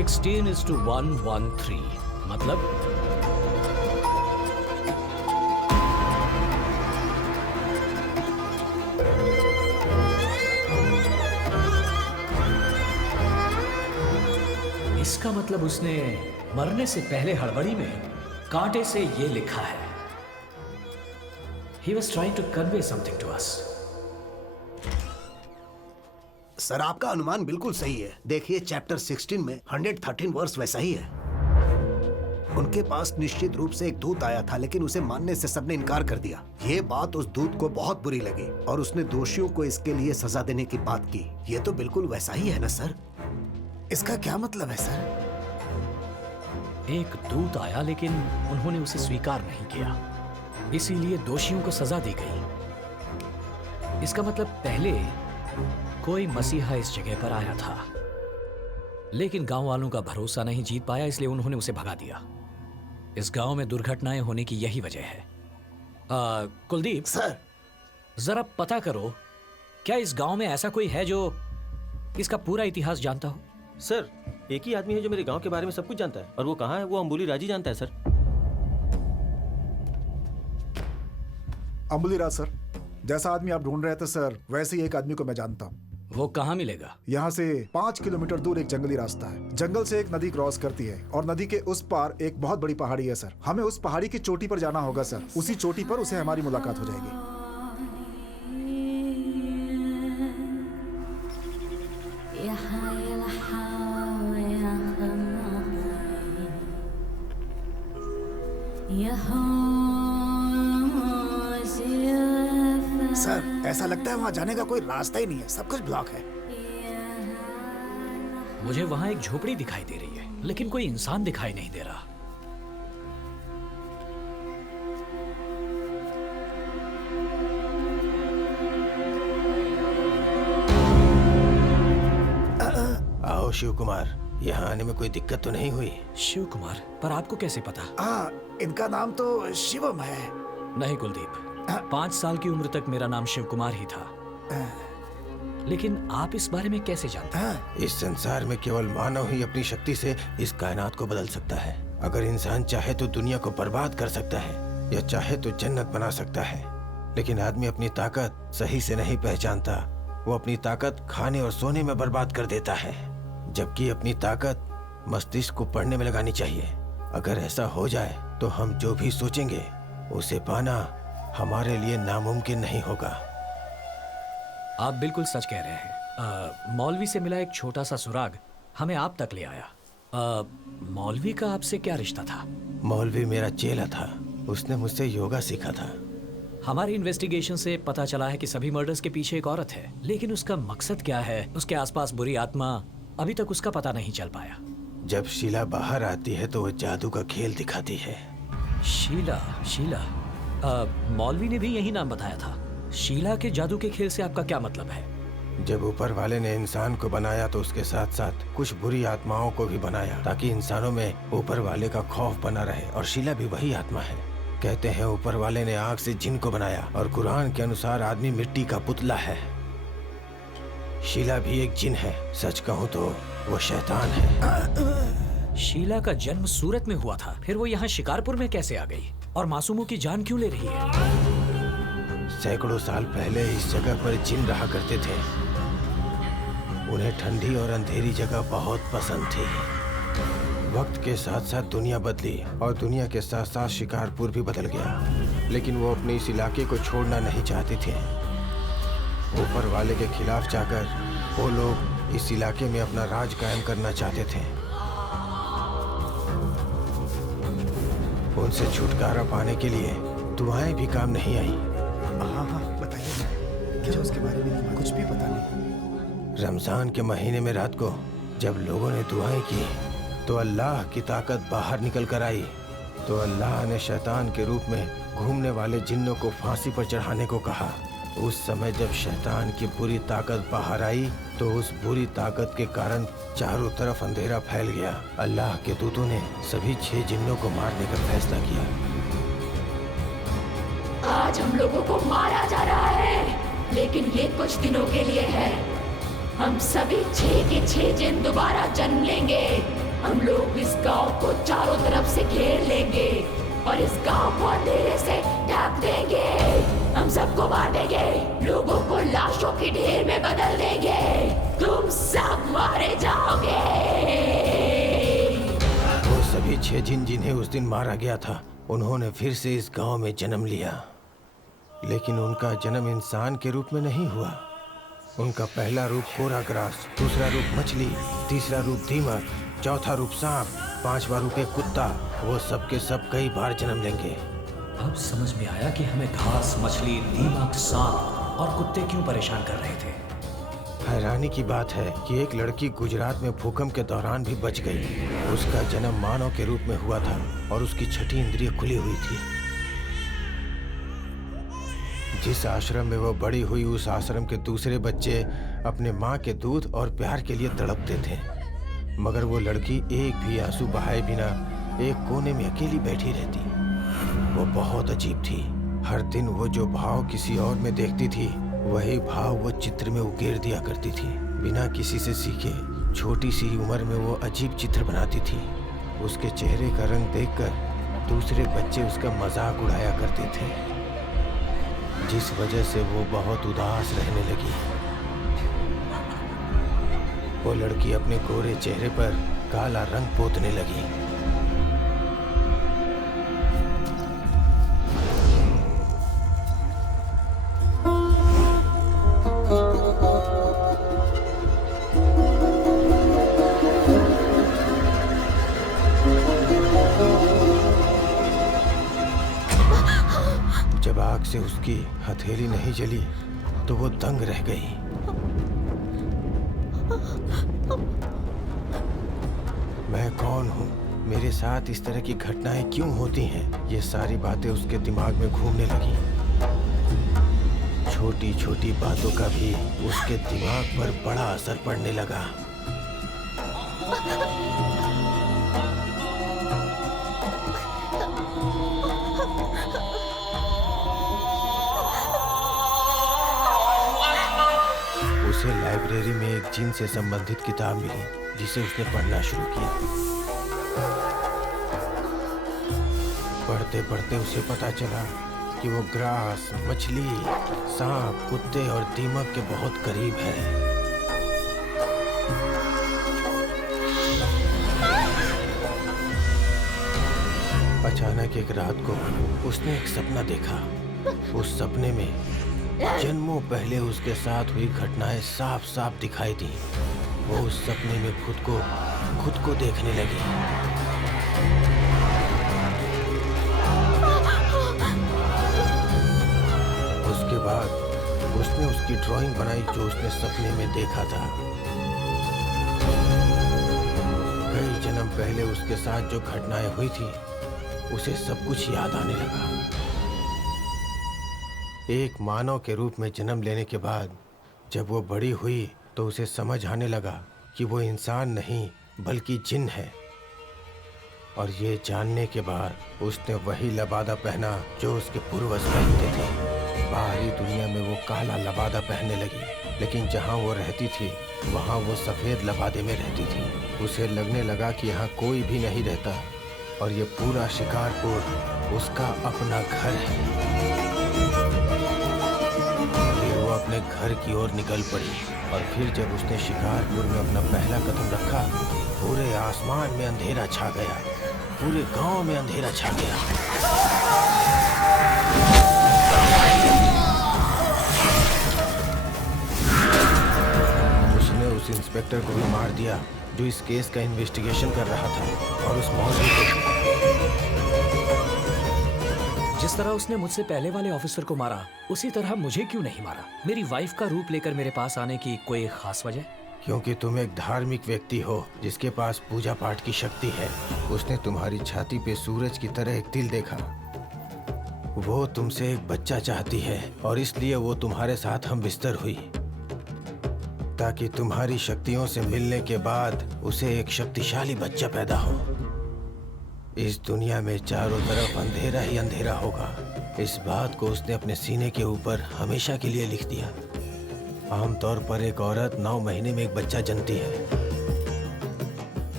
16:113 मतलब इसका मतलब उसने मरने से पहले हड़बड़ी में कांटे से ये लिखा है। He was trying to convey something to us. Sir आपका अनुमान बिल्कुल सही है। देखिए चैप्टर 16 में 113 वर्स वैसा ही है। उनके पास निश्चित रूप से एक दूत आया था, लेकिन उसे मानने से सबने इनकार कर दिया। ये बात उस दूत को बहुत बुरी लगी और उसने दोषियों को इसके लिए सजा देने की बात की। ये तो बिल्कुल वैसा ही है ना सर? इसका क्या मतलब है सर? एक दूत आया लेकिन उन्होंने उसे स्वीकार नहीं किया, इसीलिए दोषियों को सजा दी गई। इसका मतलब पहले कोई मसीहा इस जगह पर आया था, लेकिन गांव वालों का भरोसा नहीं जीत पाया, इसलिए उन्होंने उसे भगा दिया। इस गांव में दुर्घटनाएं होने की यही वजह है। कुलदीप सर, जरा पता करो, क्या इस गांव में ऐसा कोई है जो इसका पूरा इतिहास जानता हो? सर, एक ही आदमी है जो मेरे गांव के बारे में सब कुछ जानता है, और वो कहाँ है वो अंबुली राजी जानता है सर। अंबुली राज सर, जैसा आदमी आप ढूंढ रहे थे सर, वैसे ही एक आदमी को मैं जानता हूँ। वो कहाँ मिलेगा? यहाँ से 5 किलोमीटर दूर एक जंगली रास्ता है। जंगल से एक नदी क्रॉस करती है और नदी के उस पार एक बहुत बड़ी पहाड़ी है सर। हमें उस पहाड़ी की चोटी पर जाना होगा सर। उसी चोटी पर उसे हमारी मुलाकात हो जाएगी। सर ऐसा लगता है वहाँ जाने का कोई रास्ता ही नहीं है, सब कुछ ब्लॉक है। मुझे वहाँ एक झोपड़ी दिखाई दे रही है, लेकिन कोई इंसान दिखाई नहीं दे रहा। आओ शिव कुमार, यहाँ आने में कोई दिक्कत तो नहीं हुई? शिव कुमार? पर आपको कैसे पता? हाँ, इनका नाम तो शिवम है। नहीं कुलदीप, 5 साल की उम्र तक मेरा नाम शिव कुमार ही था, लेकिन आप इस बारे में कैसे जानते हैं? इस संसार में केवल मानव ही अपनी शक्ति से इस कायनात को बदल सकता है। अगर इंसान चाहे तो दुनिया को बर्बाद कर सकता है, या चाहे तो जन्नत बना सकता है, लेकिन आदमी अपनी ताकत सही से नहीं पहचानता। वो अपनी ताकत खाने और सोने में बर्बाद कर देता है, जबकि अपनी ताकत मस्तिष्क को पढ़ने में लगानी चाहिए। अगर ऐसा हो जाए तो हम जो भी सोचेंगे उसे पाना हमारे लिए नामुमकिन नहीं होगा। आप बिल्कुल सच कह रहे हैं। मौलवी से मिला एक छोटा सा सुराग हमें आप तक ले आया। मौलवी का आपसे क्या रिश्ता था? मौलवी मेरा चेला था, उसने मुझसे योगा सीखा था। हमारी इन्वेस्टिगेशन से पता चला है कि सभी मर्डर्स के पीछे एक औरत है, लेकिन उसका मकसद क्या है, उसके आसपास बुरी आत्मा, अभी तक उसका पता नहीं चल पाया। जब शीला बाहर आती है तो वो जादू का खेल दिखाती है। शीला? शीला? मौलवी ने भी यही नाम बताया था। शीला के जादू के खेल से आपका क्या मतलब है? जब ऊपर वाले ने इंसान को बनाया तो उसके साथ साथ कुछ बुरी आत्माओं को भी बनाया, ताकि इंसानों में ऊपर वाले का खौफ बना रहे। और शीला भी वही आत्मा है। कहते हैं ऊपर वाले ने आग से जिन को बनाया, और कुरान के अनुसार आदमी मिट्टी का पुतला है। शीला भी एक जिन है। सच कहूँ तो वो शैतान है। शीला का जन्म सूरत में हुआ था, फिर वो यहाँ शिकारपुर में कैसे आ गई? और मासूमों की जान क्यों ले रही है? सैकड़ों साल पहले इस जगह पर जिन रहा करते थे। उन्हें ठंडी और अंधेरी जगह बहुत पसंद थी। वक्त के साथ साथ दुनिया बदली, और दुनिया के साथ साथ शिकारपुर भी बदल गया, लेकिन वो अपने इस इलाके को छोड़ना नहीं चाहते थे। ऊपर वाले के खिलाफ जाकर वो लोग इस इलाके में अपना राज कायम करना चाहते थे। उनसे छुटकारा पाने के लिए दुआएं भी काम नहीं आई। हाँ, बताइए। मुझे उसके बारे में कुछ भी पता नहीं। रमजान के महीने में रात को जब लोगों ने दुआएं की तो अल्लाह की ताकत बाहर निकल कर आई। तो अल्लाह ने शैतान के रूप में घूमने वाले जिन्नों को फांसी पर चढ़ाने को कहा। उस समय जब शैतान की बुरी ताकत बाहर आई तो उस बुरी ताकत के कारण चारों तरफ अंधेरा फैल गया। अल्लाह के दूतों ने सभी 6 जिन्नों को मारने का फैसला किया। आज हम लोगों को मारा जा रहा है, लेकिन ये कुछ दिनों के लिए है। हम सभी 6 के 6 जिन दोबारा जन्म लेंगे। हम लोग इस गांव को चारों तरफ से घेर लेंगे और इस गांव को अंधेरे से ढक देंगे। हम सबको मार देंगे, लोगों को लाशों के ढेर में बदल देंगे। तुम सब मारे जाओगे। वो सभी 6 जिन्हें उस दिन मारा गया था, उन्होंने फिर से इस गांव में जन्म लिया, लेकिन उनका जन्म इंसान के रूप में नहीं हुआ। उनका पहला रूप कोरा ग्रास, दूसरा रूप मछली, तीसरा रूप दीमक, चौथा रूप सांप, 5वां रूप एक कुत्ता। वो सब के सब कई बार जन्म लेंगे। अब समझ में आया कि हमें घास, मछली, दीमक, सांप और कुत्ते क्यों परेशान कर रहे थे। हैरानी की बात है कि एक लड़की गुजरात में भूकंप के दौरान भी बच गई। उसका जन्म मानव के रूप में हुआ था और उसकी छठी इंद्रिय खुली हुई थी। जिस आश्रम में वो बड़ी हुई, उस आश्रम के दूसरे बच्चे अपने माँ के दूध और प्यार के लिए तड़पते थे, मगर वो लड़की एक भी आंसू बहाए बिना एक कोने में अकेली बैठी रहती। वो बहुत अजीब थी। हर दिन वो जो भाव किसी और में देखती थी, वही भाव वो चित्र में उकेर दिया करती थी। बिना किसी से सीखे छोटी सी उम्र में वो अजीब चित्र बनाती थी। उसके चेहरे का रंग देखकर दूसरे बच्चे उसका मजाक उड़ाया करते थे, जिस वजह से वो बहुत उदास रहने लगी। वो लड़की अपने गोरे चेहरे पर काला रंग पोतने लगी। जब आग से उसकी हथेली नहीं जली तो वो दंग रह गई। मैं कौन हूँ? मेरे साथ इस तरह की घटनाएं क्यों होती हैं? ये सारी बातें उसके दिमाग में घूमने लगी। छोटी छोटी बातों का भी उसके दिमाग पर बड़ा असर पड़ने लगा। उसे लाइब्रेरी में एक जिन से संबंधित किताब मिली, जिसे उसने पढ़ना शुरू किया। पढ़ते पढ़ते उसे पता चला कि वो ग्रास, मछली, सांप, कुत्ते और दीमक के बहुत करीब है। अचानक एक रात को उसने एक सपना देखा। उस सपने में जन्मों पहले उसके साथ हुई घटनाएं साफ साफ दिखाई दी। वो उस सपने में खुद को देखने लगी। उसके बाद उसने उसकी ड्राइंग बनाई जो उसने सपने में देखा था। कई जन्म पहले उसके साथ जो घटनाएं हुई थी, उसे सब कुछ याद आने लगा। एक मानव के रूप में जन्म लेने के बाद जब वो बड़ी हुई तो उसे समझ आने लगा कि वो इंसान नहीं बल्कि जिन है। और ये जानने के बाद उसने वही लबादा पहना जो उसके पूर्वज पहनते थे। बाहरी दुनिया में वो काला लबादा पहनने लगी, लेकिन जहाँ वो रहती थी वहाँ वो सफ़ेद लबादे में रहती थी। उसे लगने लगा कि यहाँ कोई भी नहीं रहता और ये पूरा शिकारपुर उसका अपना घर है। वो अपने घर की ओर निकल पड़ी और फिर जब उसने शिकारपुर में अपना पहला कदम रखा, पूरे आसमान में अंधेरा छा गया, पूरे गांव में अंधेरा छा गया। उसने उस इंस्पेक्टर को भी मार दिया जो इस केस का इन्वेस्टिगेशन कर रहा था, और उस मौलवी को। जिस तरह उसने मुझसे पहले वाले ऑफिसर को मारा, उसी तरह मुझे क्यों नहीं मारा? मेरी वाइफ का रूप लेकर मेरे पास आने की कोई खास वजह? क्योंकि तुम एक धार्मिक व्यक्ति हो जिसके पास पूजा पाठ की शक्ति है। उसने तुम्हारी छाती पे सूरज की तरह एक तिल देखा। वो तुमसे एक बच्चा चाहती है और इसलिए वो तुम्हारे साथ हम बिस्तर हुई, ताकि तुम्हारी शक्तियों से मिलने के बाद उसे एक शक्तिशाली बच्चा पैदा हो। इस दुनिया में चारों तरफ अंधेरा ही अंधेरा होगा। इस बात को उसने अपने सीने के ऊपर हमेशा के लिए लिख दिया। आमतौर पर एक औरत 9 महीने में एक बच्चा जनती है,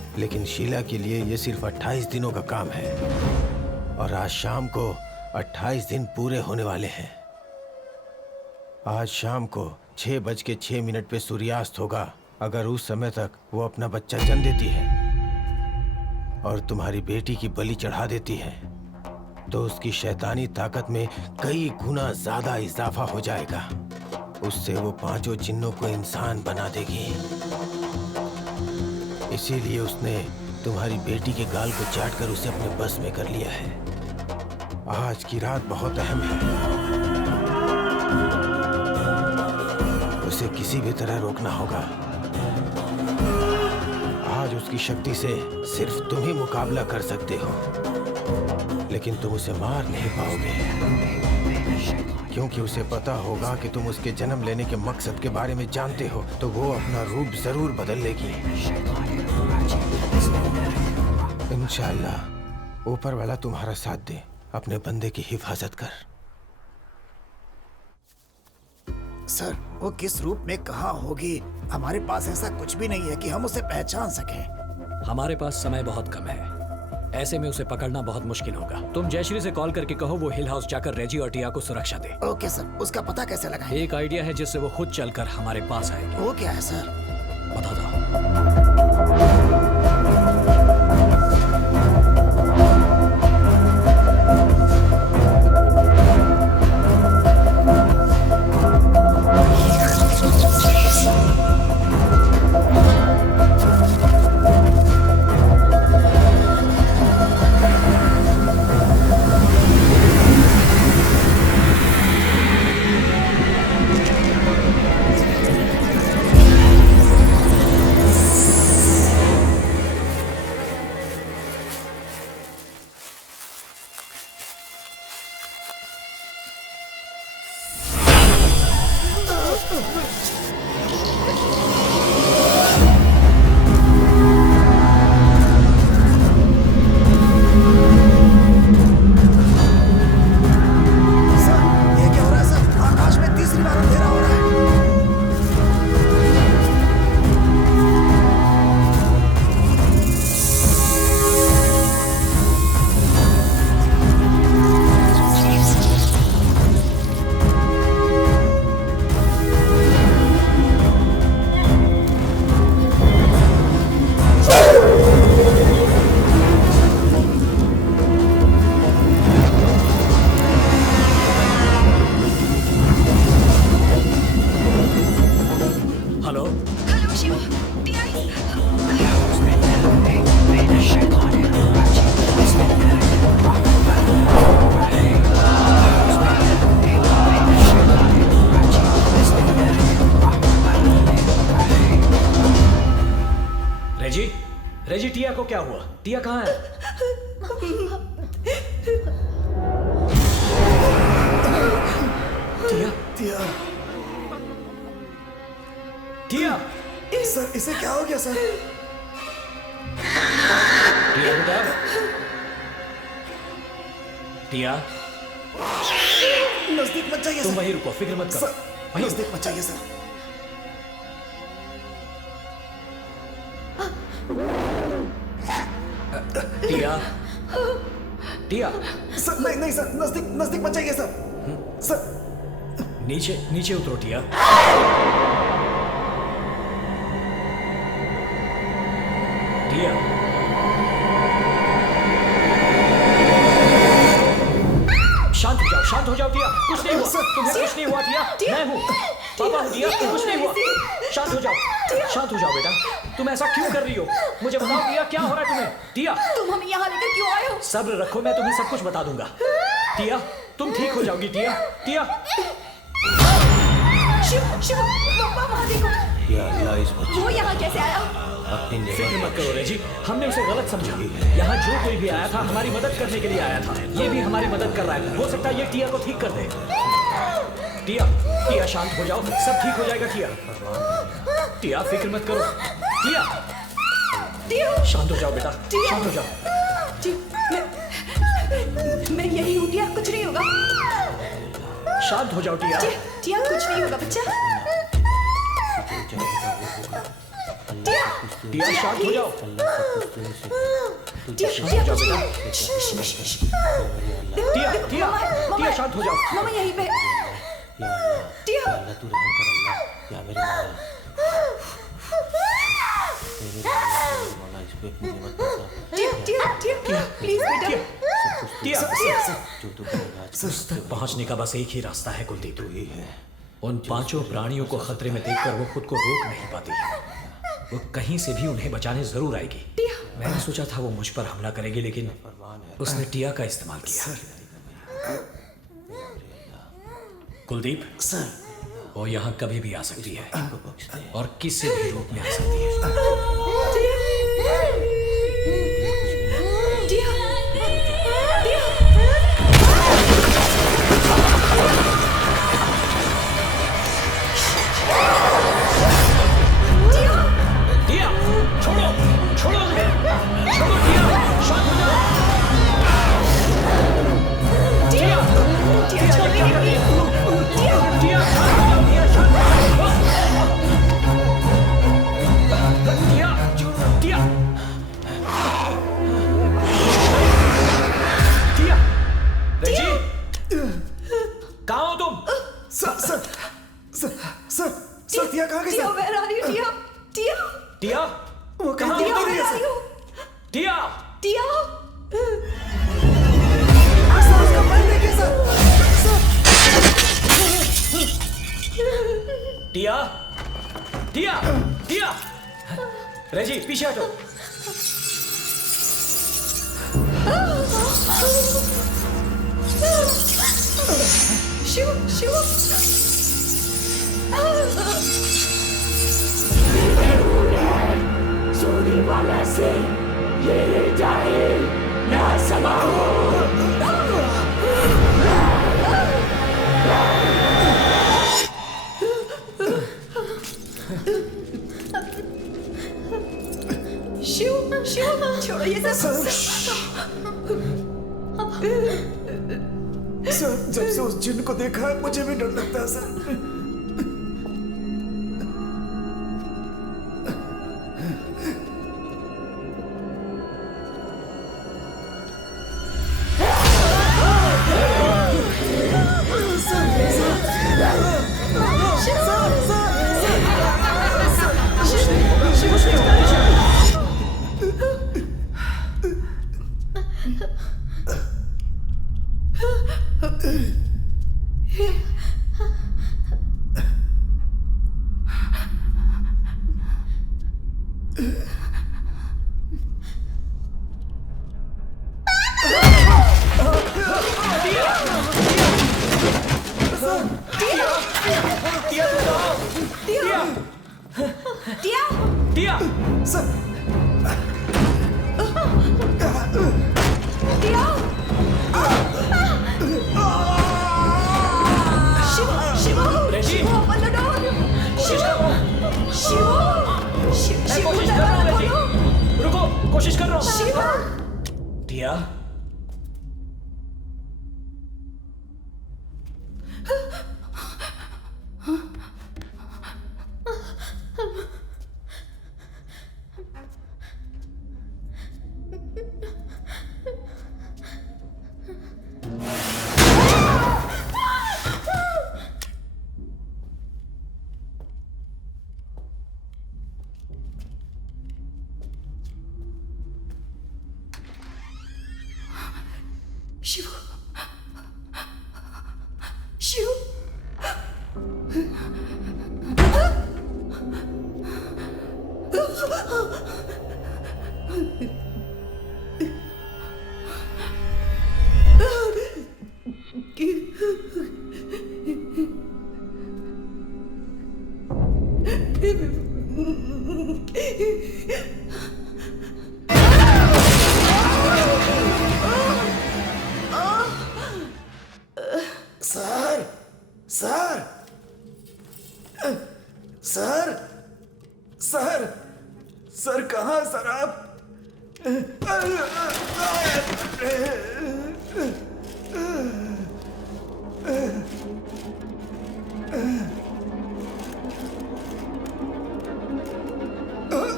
लेकिन शीला के लिए ये सिर्फ 28 दिनों का काम है और आज शाम को 28 दिन पूरे होने वाले हैं। आज शाम को 6:06 पे सूर्यास्त होगा। अगर उस समय तक वो अपना बच्चा जन्म देती है और तुम्हारी बेटी की बलि चढ़ा देती है तो उसकी शैतानी ताकत में कई गुना ज्यादा इजाफा हो जाएगा। उससे वो 5 जिन्नों को इंसान बना देगी। इसीलिए उसने तुम्हारी बेटी के गाल को चाटकर उसे अपने बस में कर लिया है। आज की रात बहुत अहम है। उसे किसी भी तरह रोकना होगा। आज उसकी शक्ति से सिर्फ तुम ही मुकाबला कर सकते हो, लेकिन तुम उसे मार नहीं पाओगे क्योंकि उसे पता होगा कि तुम उसके जन्म लेने के मकसद के बारे में जानते हो, तो वो अपना रूप जरूर बदल लेगी। इंशाअल्लाह ऊपर वाला तुम्हारा साथ दे। अपने बंदे की हिफाजत कर। सर, वो किस रूप में कहाँ होगी? हमारे पास ऐसा कुछ भी नहीं है कि हम उसे पहचान सकें। हमारे पास समय बहुत कम है, ऐसे में उसे पकड़ना बहुत मुश्किल होगा। तुम जयश्री से कॉल करके कहो वो हिल हाउस जाकर रेजी और टिया को सुरक्षा दे। ओके सर, उसका पता कैसे लगाएं? एक आइडिया है जिससे वो खुद चलकर हमारे पास आएगी। वो क्या है सर? बता दो। रेजी, टिया को क्या हुआ? टिया कहाँ है? टिया, टिया, टिया, सर इसे क्या हो गया सर? टिया बेटा, टिया, नजदीक मत जाइए तुम सर। वहीं रुको, फिक्र मत करो। सर, नजदीक मत जाइए सर। टिया, टिया, सर नहीं नहीं सर, नजदीक नजदीक मत जाइए सर। सर नीचे नीचे उतरो टिया। टिया, शांत हो जाओ टिया, कुछ नहीं हुआ, तुम्हें कुछ नहीं हुआ टिया, मैं हूँ, पापा हूँ टिया, कुछ नहीं हुआ, शांत हो जाओ बेटा, तुम ऐसा क्यों कर रही हो? मुझे बताओ टिया, क्या हो रहा है तुम्हें? टिया, तुम हमें यहाँ लेकर क्यों आए हो? सब्र रखो, मैं तुम्हें सब कुछ बता दूंगा। टिया, तुम ठीक हो जाओगी टिया। टिया, शिव, पापा वहाँ देखो। या अल्लाह, इस बच्चे वो यहाँ कैसे आया? फिक्र मत करो रेजी, हमने उसे गलत समझा। यहाँ जो कोई भी आया था हमारी मदद करने के लिए आया था, ये भी हमारी मदद कर रहा है। हो सकता है ये टिया को ठीक कर दे। टिया, टिया शांत हो जाओ, सब ठीक हो जाएगा टिया। टिया फिक्र मत करो। टिया, टिया, शांत हो जाओ बेटा, शांत हो जाओ। मैं यही हूँ टिया, कुछ नहीं होगा। शांत हो जाओ टिया। टिया कुछ नहीं होगा बच्चा। टिया शांत हो जाओ। टिया शांत हो जाओ बेटा। टिया टिया टिया शांत हो जाओ। मम्मा यहीं पे। टिया तू रहम कर अल्लाह, या मेरे मौला, इस पे अपनी नियमत बरसा। टिया टिया टिया प्लीज बेटा। टिया जो तू करेगा आज उस तक पहुंचने का बस एक ही रास्ता है कुलदीप। ही है। उन पांचों प्राणियों को खतरे में देखकर वो खुद को रोक नहीं पाती। वो कहीं से भी उन्हें बचाने जरूर आएगी। मैंने सोचा था वो मुझ पर हमला करेगी, लेकिन उसने टिया का इस्तेमाल किया। कुलदीप सर, वो यहाँ कभी भी आ सकती है और किसी भी रूप में आ सकती है। टिया छोड़ो छोड़ो उन्हें, छोड़ो टिया, शांत हो जाओ। टिया टिया ये क्या कर रही है? टिया शांत हो जाओ, टिया शांत हो जाओ। टिया टिया टिया रेजी कहाँ हो तुम? Sir sir sir sir sir टिया कहाँ गई टिया सर? where are you? टिया टिया टिया वो कहाँ टिया हो रही है where are sir? you? Tiya Tiya sir उसका पैर देखिए सर। टिया टिया टिया रेजी पीछे हटो। शिव शिव सोने वाला से ये जाए ना समाओ। शिव शिव छोड़ो ये सब। सर जब से उस जिन को देखा है मुझे भी डर लगता है sir. Tiya Tiya sir Tiya Shiv Shiv रेजी Shiv open the door। Shiv Shiv Shiv मैं शिव कोशिश कर रहा हूँ दरवाजा रेजी, खोलो। रुको कोशिश कर रहा हूँ। शिव टिया Shiv Shiv sir sir sir sir sir कहाँ सर आप?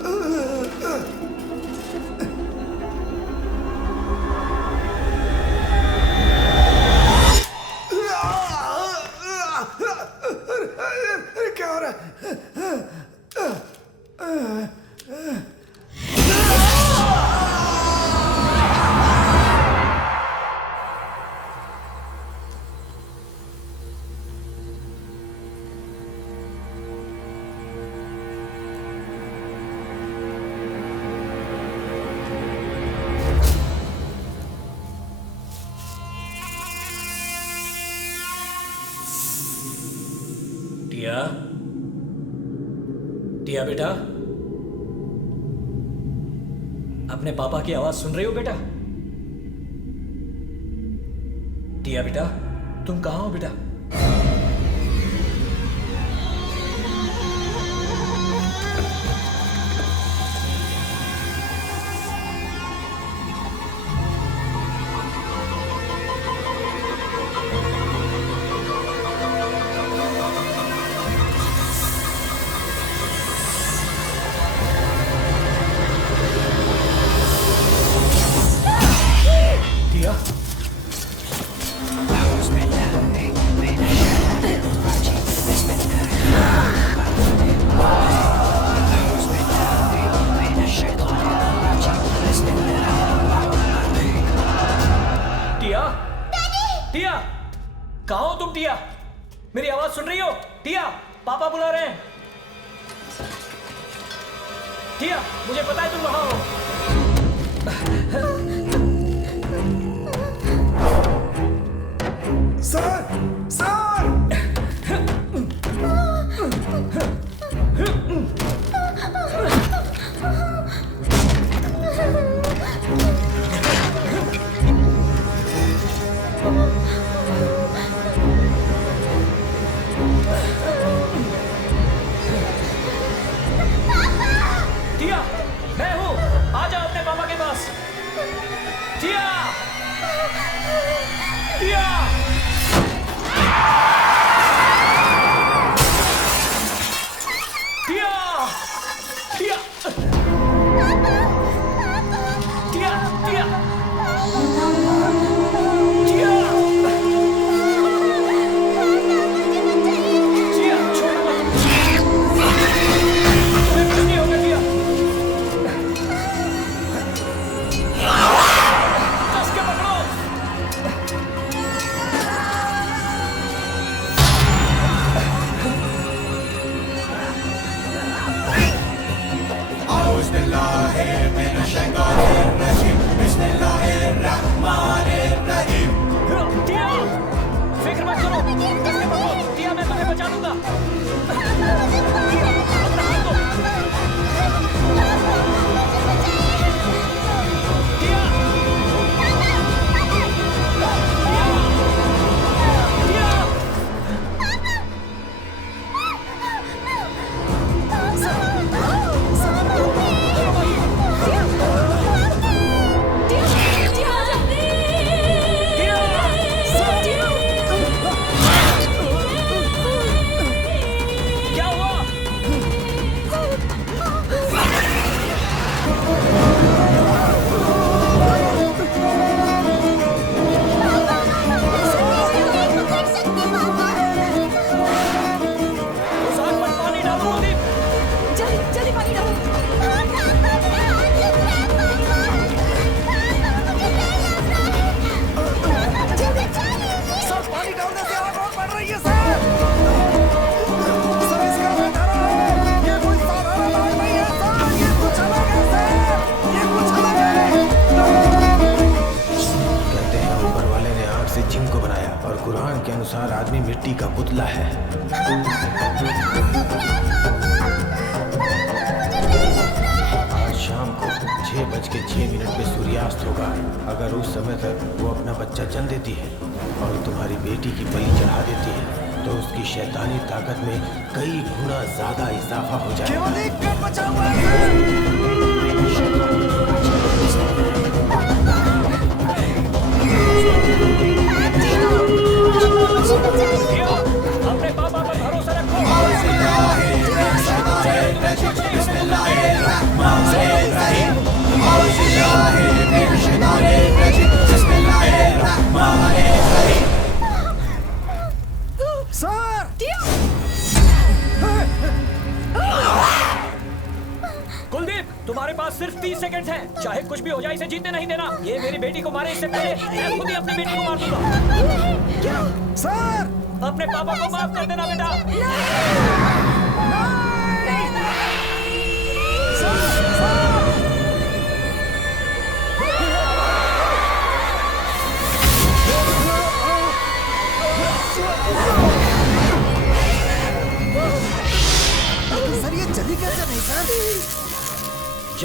टिया, टिया बेटा, अपने पापा की आवाज सुन रही हो बेटा? टिया बेटा, तुम कहाँ हो बेटा? टिया, टिया, टिया, कहाँ हो तुम टिया? मेरी आवाज सुन रही हो? टिया, पापा बुला रहे हैं। टिया, मुझे पता है तुम वहां हो। सर सर टिया, मैं हूँ, आ जाओ अपने पापा के पास। टिया, टिया, टिया, टिया, टिया, टिया, टिया, टिया, छोड़ मत। तुम्हें कुछ नहीं होगा टिया। कस के पकड़ो। टिया, फिक्र मत करो। कस के पकड़ो। टिया, मैं तुम्हें बचा लूंगा। टिया, अपना हाथ दो। टिया, टिया, क्या हुआ? उस आग पर पानी डालो कुलदीप। जल्दी जल्दी पानी डालो। सर पानी डालने से आग और बढ़ रही है सर। सर इसका नजारा है, ये कोई साधारण आग नहीं है सर, ये कुछ अलग है सर, ये कुछ अलग है। कहते हैं ऊपर वाले ने आग से जिन को बनाया और कुरान के अनुसार आदमी मिट्टी का पुतला है। आज शाम को 6:06 पे सूर्यास्त होगा। अगर उस समय तक वो अपना बच्चा जन्म देती है और तुम्हारी बेटी की बलि चढ़ा देती है तो उसकी शैतानी ताकत में कई गुना ज्यादा इजाफा हो जाएगा। केवल एक पेट बचा हुआ है। टिया, अपने पापा पर भरोसा रखो। सर कुलदीप, तुम्हारे पास सिर्फ 30 सेकंड हैं। चाहे कुछ भी हो जाए, इसे जीतने नहीं देना। ये मेरी बेटी को मारे इससे पहले मैं खुद ही अपनी बेटी को मार दूंगा। सर अपने पापा को माफ कर देना बेटा।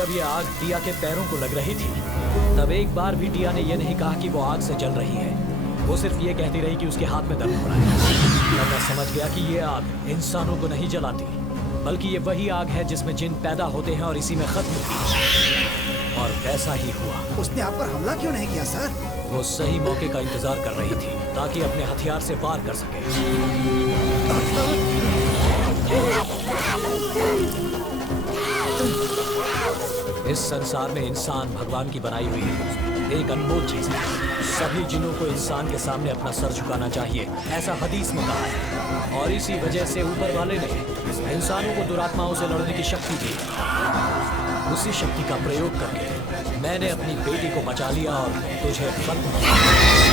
जब ये आग टिया के पैरों को लग रही थी तब एक बार भी टिया ने यह नहीं कहा कि वो आग से जल रही है। वो सिर्फ ये कहती रही कि उसके हाथ में दर्द हो रहा है। तब मैं समझ गया कि ये आग इंसानों को नहीं जलाती, बल्कि ये वही आग है जिसमें जिन पैदा होते हैं और इसी में खत्म होती है। और वैसा ही हुआ। उसने आप पर हमला क्यों नहीं किया सर? वो सही मौके का इंतजार कर रही थी ताकि अपने हथियार से वार कर सके। इस संसार में इंसान भगवान की बनाई हुई है, एक अनमोल चीज है। सभी जिनों को इंसान के सामने अपना सर झुकाना चाहिए, ऐसा हदीस में कहा है। और इसी वजह से ऊपर वाले ने इंसानों को दुरात्माओं से लड़ने की शक्ति दी। उसी शक्ति का प्रयोग करके मैंने अपनी बेटी को बचा लिया और तुझे खत्म किया।